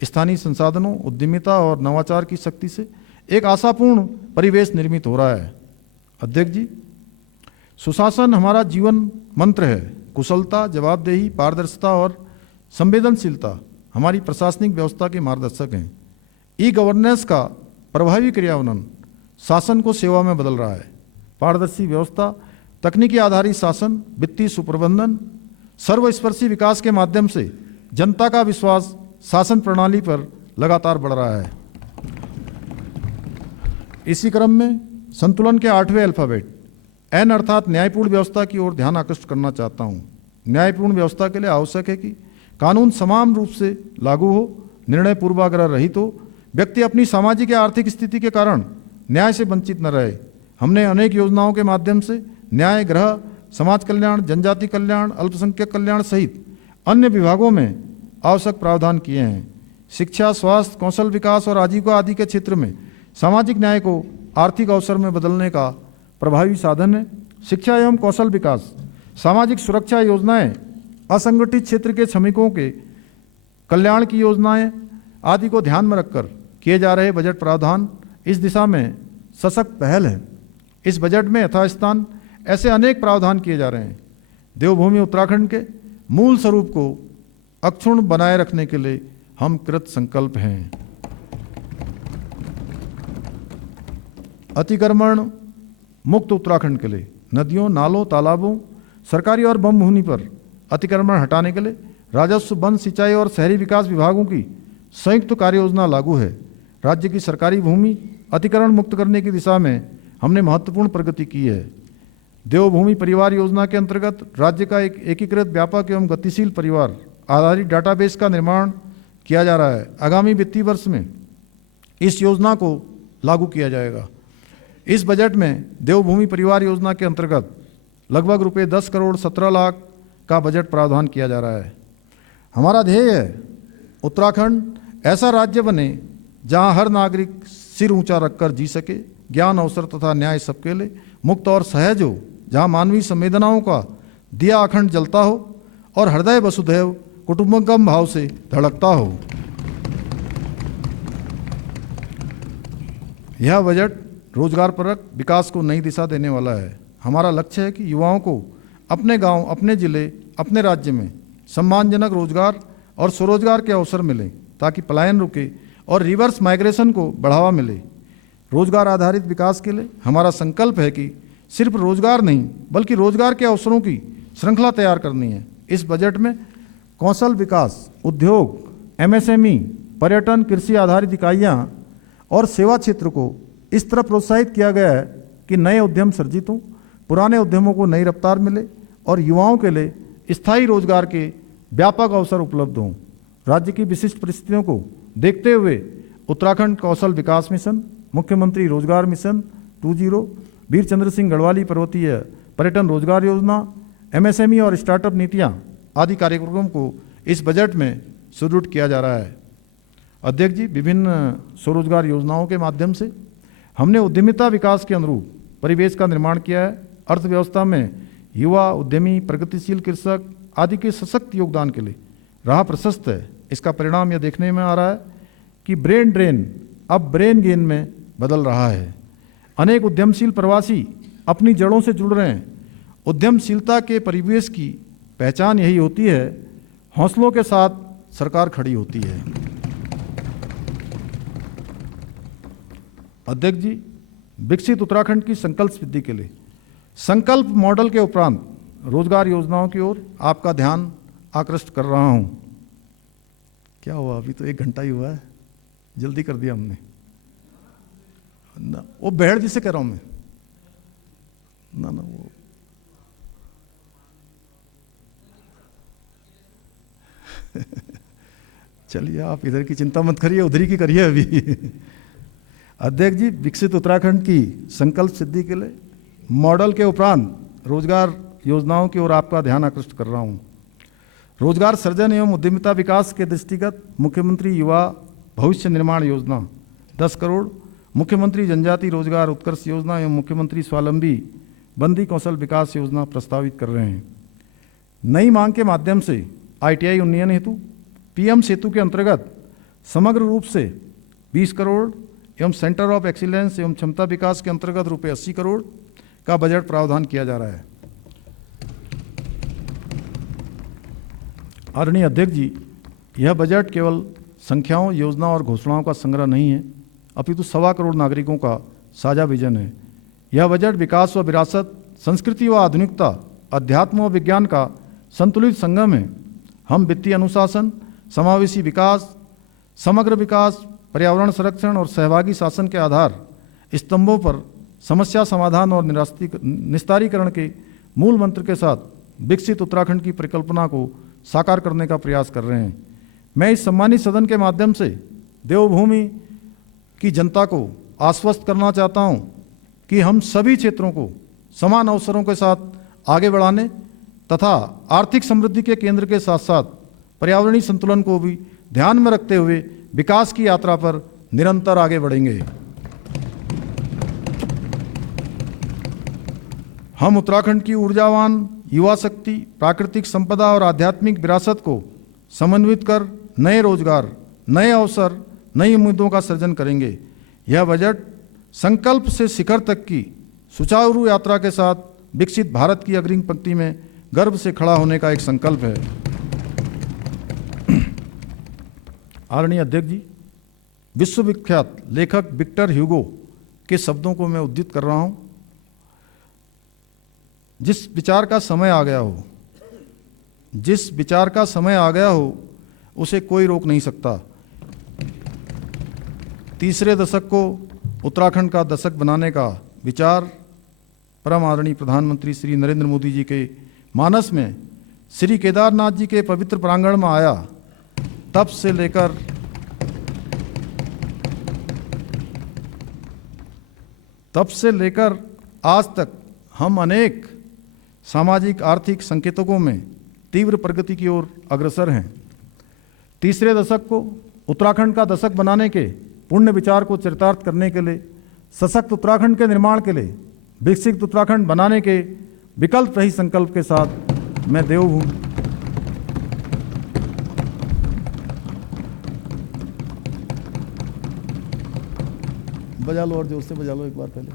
स्थानीय संसाधनों, उद्यमिता और नवाचार की शक्ति से एक आशापूर्ण परिवेश निर्मित हो रहा है। अध्यक्ष जी, सुशासन हमारा जीवन मंत्र है। कुशलता, जवाबदेही, पारदर्शिता और संवेदनशीलता हमारी प्रशासनिक व्यवस्था के मार्गदर्शक हैं। ई गवर्नेंस का प्रभावी क्रियान्वयन शासन को सेवा में बदल रहा है। पारदर्शी व्यवस्था, तकनीकी आधारित शासन, वित्तीय सुप्रबंधन, सर्वस्पर्शी विकास के माध्यम से जनता का विश्वास शासन प्रणाली पर लगातार बढ़ रहा है। इसी क्रम में संतुलन के 8वें अल्फाबेट एन अर्थात न्यायपूर्ण व्यवस्था की ओर ध्यान आकृष्ट करना चाहता हूँ। न्यायपूर्ण व्यवस्था के लिए आवश्यक है कि कानून समान रूप से लागू हो, निर्णय पूर्वाग्रह रहित हो, व्यक्ति अपनी सामाजिक या आर्थिक स्थिति के कारण न्याय से वंचित न रहे। हमने अनेक योजनाओं के माध्यम से न्याय, गृह, समाज कल्याण, जनजाति कल्याण, अल्पसंख्यक कल्याण सहित अन्य विभागों में आवश्यक प्रावधान किए हैं। शिक्षा, स्वास्थ्य, कौशल विकास और आजीविका आदि के क्षेत्र में सामाजिक न्याय को आर्थिक अवसर में बदलने का प्रभावी साधन है। शिक्षा एवं कौशल विकास, सामाजिक सुरक्षा योजनाएं, असंगठित क्षेत्र के श्रमिकों के कल्याण की योजनाएं आदि को ध्यान में रखकर किए जा रहे बजट प्रावधान इस दिशा में सशक्त पहल है। इस बजट में यथास्थान ऐसे अनेक प्रावधान किए जा रहे हैं। देवभूमि उत्तराखंड के मूल स्वरूप को अक्षुण्ण बनाए रखने के लिए हम कृत संकल्प हैं। अतिक्रमण मुक्त उत्तराखंड के लिए नदियों, नालों, तालाबों, सरकारी और वन भूमि पर अतिक्रमण हटाने के लिए राजस्व, वन, सिंचाई और शहरी विकास विभागों की संयुक्त कार्य योजना लागू है। राज्य की सरकारी भूमि अतिक्रमण मुक्त करने की दिशा में हमने महत्वपूर्ण प्रगति की है। देवभूमि परिवार योजना के अंतर्गत राज्य का एक एकीकृत, व्यापक एवं गतिशील परिवार आधारित डाटाबेस का निर्माण किया जा रहा है। आगामी वित्तीय वर्ष में इस योजना को लागू किया जाएगा। इस बजट में देवभूमि परिवार योजना के अंतर्गत लगभग रुपये 10 करोड़ 17 लाख का बजट प्रावधान किया जा रहा है। हमारा ध्येय है उत्तराखंड ऐसा राज्य बने जहां हर नागरिक सिर ऊंचा रखकर जी सके, ज्ञान, अवसर तथा न्याय सबके लिए मुक्त और सहज हो, जहां मानवीय संवेदनाओं का दिया अखंड जलता हो और हृदय वसुधैव कुटुंबकम भाव से धड़कता हो। यह बजट रोजगारपरक विकास को नई दिशा देने वाला है। हमारा लक्ष्य है कि युवाओं को अपने गांव, अपने जिले, अपने राज्य में सम्मानजनक रोजगार और स्वरोजगार के अवसर मिले ताकि पलायन रुके और रिवर्स माइग्रेशन को बढ़ावा मिले। रोजगार आधारित विकास के लिए हमारा संकल्प है कि सिर्फ रोजगार नहीं बल्कि रोजगार के अवसरों की श्रृंखला तैयार करनी है। इस बजट में कौशल विकास, उद्योग, एमएसएमई, पर्यटन, कृषि आधारित इकाइयाँ और सेवा क्षेत्र को इस तरह प्रोत्साहित किया गया है कि नए उद्यम सर्जित हों, पुराने उद्यमों को नई रफ्तार मिले और युवाओं के लिए स्थायी रोजगार के व्यापक अवसर उपलब्ध हों। राज्य की विशिष्ट परिस्थितियों को देखते हुए उत्तराखंड कौशल विकास मिशन, मुख्यमंत्री रोजगार मिशन 2.0, वीर चंद्र सिंह गढ़वाली पर्वतीय पर्यटन रोजगार योजना, एमएसएमई और स्टार्टअप नीतियाँ आदि कार्यक्रमों को इस बजट में सुदृढ़ किया जा रहा है। अध्यक्ष जी, विभिन्न स्वरोजगार योजनाओं के माध्यम से हमने उद्यमिता विकास के अनुरूप परिवेश का निर्माण किया है। अर्थव्यवस्था में युवा, उद्यमी, प्रगतिशील कृषक आदि के सशक्त योगदान के लिए राह प्रशस्त है। इसका परिणाम यह देखने में आ रहा है कि ब्रेन ड्रेन अब ब्रेन गेन में बदल रहा है। अनेक उद्यमशील प्रवासी अपनी जड़ों से जुड़ रहे हैं। उद्यमशीलता के परिवेश की पहचान यही होती है, हौसलों के साथ सरकार खड़ी होती है। अध्यक्ष जी, विकसित उत्तराखंड की संकल्प सिद्धि के लिए संकल्प मॉडल के उपरांत रोजगार योजनाओं की ओर आपका ध्यान आकृष्ट कर रहा हूं। क्या हुआ, अभी तो 1 घंटा ही हुआ है, जल्दी कर दिया हमने ना। वो बेहड़ जिसे कह रहा हूं मैं ना वो चलिए, आप इधर की चिंता मत करिए, उधर ही की करिए अभी। अध्यक्ष जी, विकसित उत्तराखंड की संकल्प सिद्धि के लिए मॉडल के उपरांत रोजगार योजनाओं की ओर आपका ध्यान आकृष्ट कर रहा हूं। रोजगार सृजन एवं उद्यमिता विकास के दृष्टिगत मुख्यमंत्री युवा भविष्य निर्माण योजना 10 करोड़, मुख्यमंत्री जनजाति रोजगार उत्कर्ष योजना एवं मुख्यमंत्री स्वावलंबी बंदी कौशल विकास योजना प्रस्तावित कर रहे हैं। नई मांग के माध्यम से आईटीआई उन्नयन हेतु पीएम सेतु के अंतर्गत समग्र रूप से 20 करोड़ एवं सेंटर ऑफ एक्सीलेंस एवं क्षमता विकास के अंतर्गत रुपये 80 करोड़ का बजट प्रावधान किया जा रहा है। आदरणीय अध्यक्ष जी, यह बजट केवल संख्याओं, योजना और घोषणाओं का संग्रह नहीं है, अपितु 1.25 करोड़ नागरिकों का साझा विजन है। यह बजट विकास व विरासत, संस्कृति व आधुनिकता, अध्यात्म व विज्ञान का संतुलित संगम है। हम वित्तीय अनुशासन, समावेशी विकास, समग्र विकास, पर्यावरण संरक्षण और सहभागी शासन के आधार स्तंभों पर समस्या समाधान और निस्तारीकरण के मूल मंत्र के साथ विकसित उत्तराखंड की परिकल्पना को साकार करने का प्रयास कर रहे हैं। मैं इस सम्मानित सदन के माध्यम से देवभूमि की जनता को आश्वस्त करना चाहता हूं कि हम सभी क्षेत्रों को समान अवसरों के साथ आगे बढ़ाने तथा आर्थिक समृद्धि के केंद्र के साथ साथ पर्यावरणीय संतुलन को भी ध्यान में रखते हुए विकास की यात्रा पर निरंतर आगे बढ़ेंगे। हम उत्तराखंड की ऊर्जावान युवा शक्ति, प्राकृतिक संपदा और आध्यात्मिक विरासत को समन्वित कर नए रोजगार, नए अवसर, नई उम्मीदों का सृजन करेंगे। यह बजट संकल्प से शिखर तक की सुचारू यात्रा के साथ विकसित भारत की अग्रिम पंक्ति में गर्व से खड़ा होने का एक संकल्प है। आदरणीय अध्यक्ष जी, विश्वविख्यात लेखक विक्टर ह्यूगो के शब्दों को मैं उद्धृत कर रहा हूं। जिस विचार का समय आ गया हो, जिस विचार का समय आ गया हो उसे कोई रोक नहीं सकता। तीसरे दशक को उत्तराखंड का दशक बनाने का विचार परम आदरणीय प्रधानमंत्री श्री नरेंद्र मोदी जी के मानस में श्री केदारनाथ जी के पवित्र प्रांगण में आया, तब से लेकर आज तक हम अनेक सामाजिक आर्थिक संकेतकों में तीव्र प्रगति की ओर अग्रसर हैं। तीसरे दशक को उत्तराखंड का दशक बनाने के पुण्य विचार को चरितार्थ करने के लिए, सशक्त उत्तराखंड के निर्माण के लिए, विकसित उत्तराखंड बनाने के विकल्प रहित संकल्प के साथ मैं देवभूमि बजा लो और जोर से बजा लो एक बार पहले,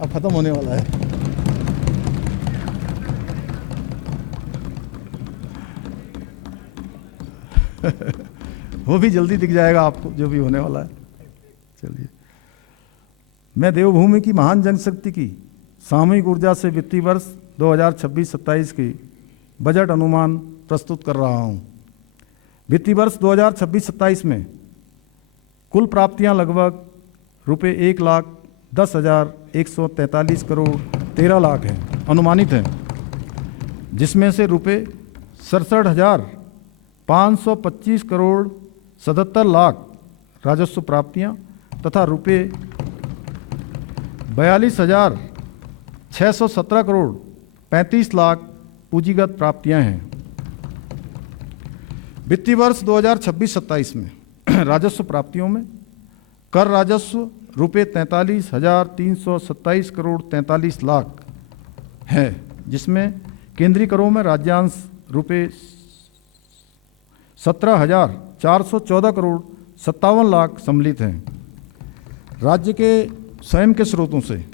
अब खत्म होने वाला है। वो भी जल्दी दिख जाएगा आपको जो भी होने वाला है। चलिए, मैं देवभूमि की महान जनशक्ति की सामूहिक ऊर्जा से वित्तीय वर्ष 2026-27 की बजट अनुमान प्रस्तुत कर रहा हूं। वित्तीय वर्ष 2026-27 में कुल प्राप्तियां लगभग रुपये 1,10,143 करोड़ 13 लाख हैं, अनुमानित हैं, जिसमें से रुपये 67,525 करोड़ 77 लाख राजस्व प्राप्तियां तथा रुपये 42,617 करोड़ 35 लाख पूंजीगत प्राप्तियां हैं। वित्तीय वर्ष 2026-27 में राजस्व प्राप्तियों में कर राजस्व रुपये 43,327 करोड़ 43 लाख है, जिसमें केंद्रीय करों में राज्यांश रुपये 17,414 करोड़ 57 लाख सम्मिलित हैं। राज्य के स्वयं के स्रोतों से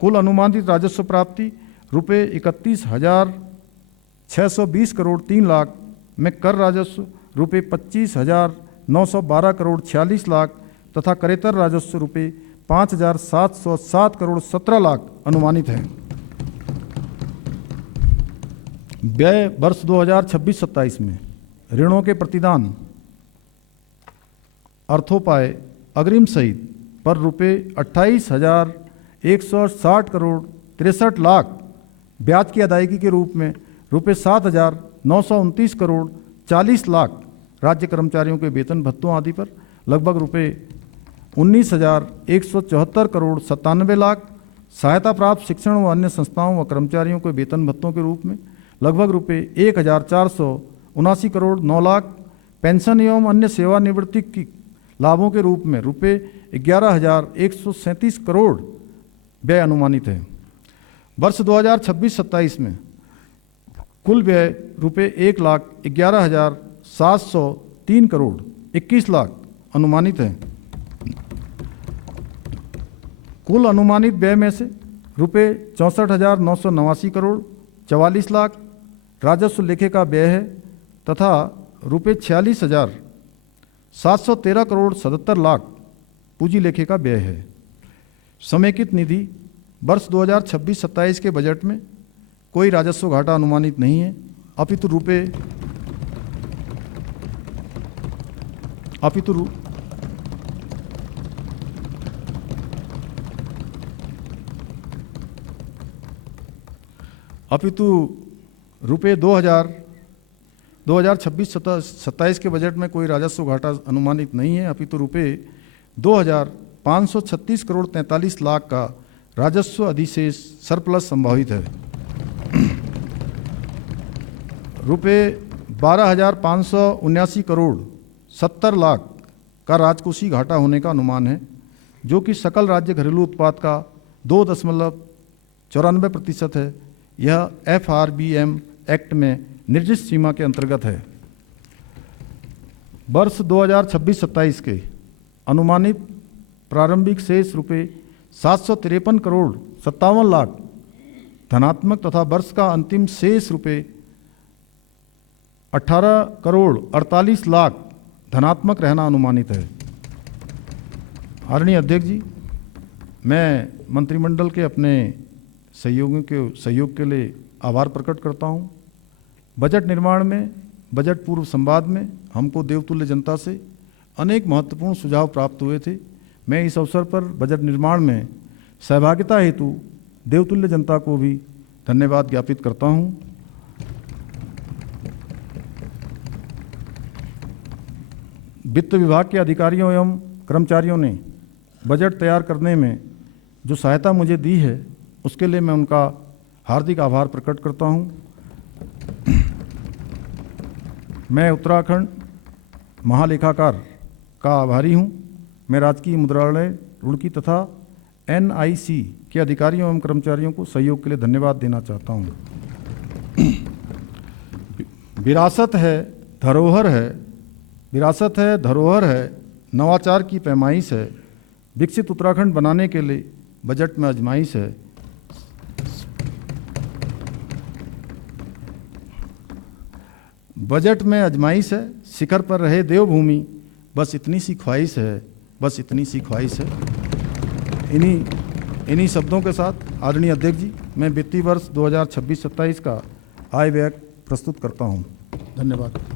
कुल अनुमानित राजस्व प्राप्ति रुपये 31,620 करोड़ 3 लाख में कर राजस्व रुपये 25,912 करोड़ 46 लाख तथा करेतर राजस्व रुपये 5,707 करोड़ 17 लाख अनुमानित हैं। व्यय वर्ष 2026-27 में ऋणों के प्रतिदान अर्थोपाय अग्रिम सहित पर रुपये 28,160 करोड़ 63 लाख, ब्याज की अदायगी के रूप में रुपये 7,929 करोड़ 40 लाख, राज्य कर्मचारियों के वेतन भत्तों आदि पर लगभग रुपये 19,174 करोड़ 97 लाख, सहायता प्राप्त शिक्षण व अन्य संस्थाओं व कर्मचारियों के वेतन भत्तों के रूप में लगभग रुपये 1,479 करोड़ 9 लाख, पेंशन एवं अन्य सेवानिवृत्ति की लाभों के रूप में रुपये 11,137 करोड़ व्यय अनुमानित है। वर्ष 2026-27 में कुल व्यय रुपये 1,11,703 करोड़ 21 लाख अनुमानित है। कुल अनुमानित व्यय में से रुपये 64,989 करोड़ 44 लाख राजस्व लेखे का व्यय है तथा रुपये 46,713 करोड़ 77 लाख पूंजी लेखे का व्यय है। समेकित निधि वर्ष 2026-27 के बजट में कोई राजस्व घाटा अनुमानित नहीं है, अपितु रुपये 2026-27 के बजट में कोई राजस्व घाटा अनुमानित नहीं है, अपितु रुपये 2,536 करोड़ 43 लाख का राजस्व अधिशेष सरप्लस संभावित है। रुपये 12,579 करोड़ 70 लाख का राजकोषीय घाटा होने का अनुमान है, जो कि सकल राज्य घरेलू उत्पाद का 2.94% है। यह FRBM एक्ट में निर्दिष्ट सीमा के अंतर्गत है। वर्ष 2026-27 के अनुमानित प्रारंभिक शेष रुपये 753 करोड़ 57 लाख धनात्मक तथा वर्ष का अंतिम शेष रुपये 18 करोड़ 48 लाख धनात्मक रहना अनुमानित है। आदरणीय अध्यक्ष जी, मैं मंत्रिमंडल के अपने सहयोग के लिए आभार प्रकट करता हूं। बजट निर्माण में, बजट पूर्व संवाद में हमको देवतुल्य जनता से अनेक महत्वपूर्ण सुझाव प्राप्त हुए थे। मैं इस अवसर पर बजट निर्माण में सहभागिता हेतु देवतुल्य जनता को भी धन्यवाद ज्ञापित करता हूं। वित्त विभाग के अधिकारियों एवं कर्मचारियों ने बजट तैयार करने में जो सहायता मुझे दी है उसके लिए मैं उनका हार्दिक आभार प्रकट करता हूं। मैं उत्तराखंड महालेखाकार का आभारी हूं। मैं राजकीय मुद्रालय रुड़की तथा NIC के अधिकारियों एवं कर्मचारियों को सहयोग के लिए धन्यवाद देना चाहता हूं। विरासत है, धरोहर है, विरासत है, धरोहर है, नवाचार की पैमाइश है, विकसित उत्तराखंड बनाने के लिए बजट में आजमाइश है। बजट में आजमाइश है, शिखर पर रहे देवभूमि, बस इतनी सी ख्वाहिश है, बस इतनी सी ख्वाहिश है। इन्हीं शब्दों के साथ आदरणीय अध्यक्ष जी, मैं वित्तीय वर्ष 2026-27 का आय व्यय प्रस्तुत करता हूं। धन्यवाद।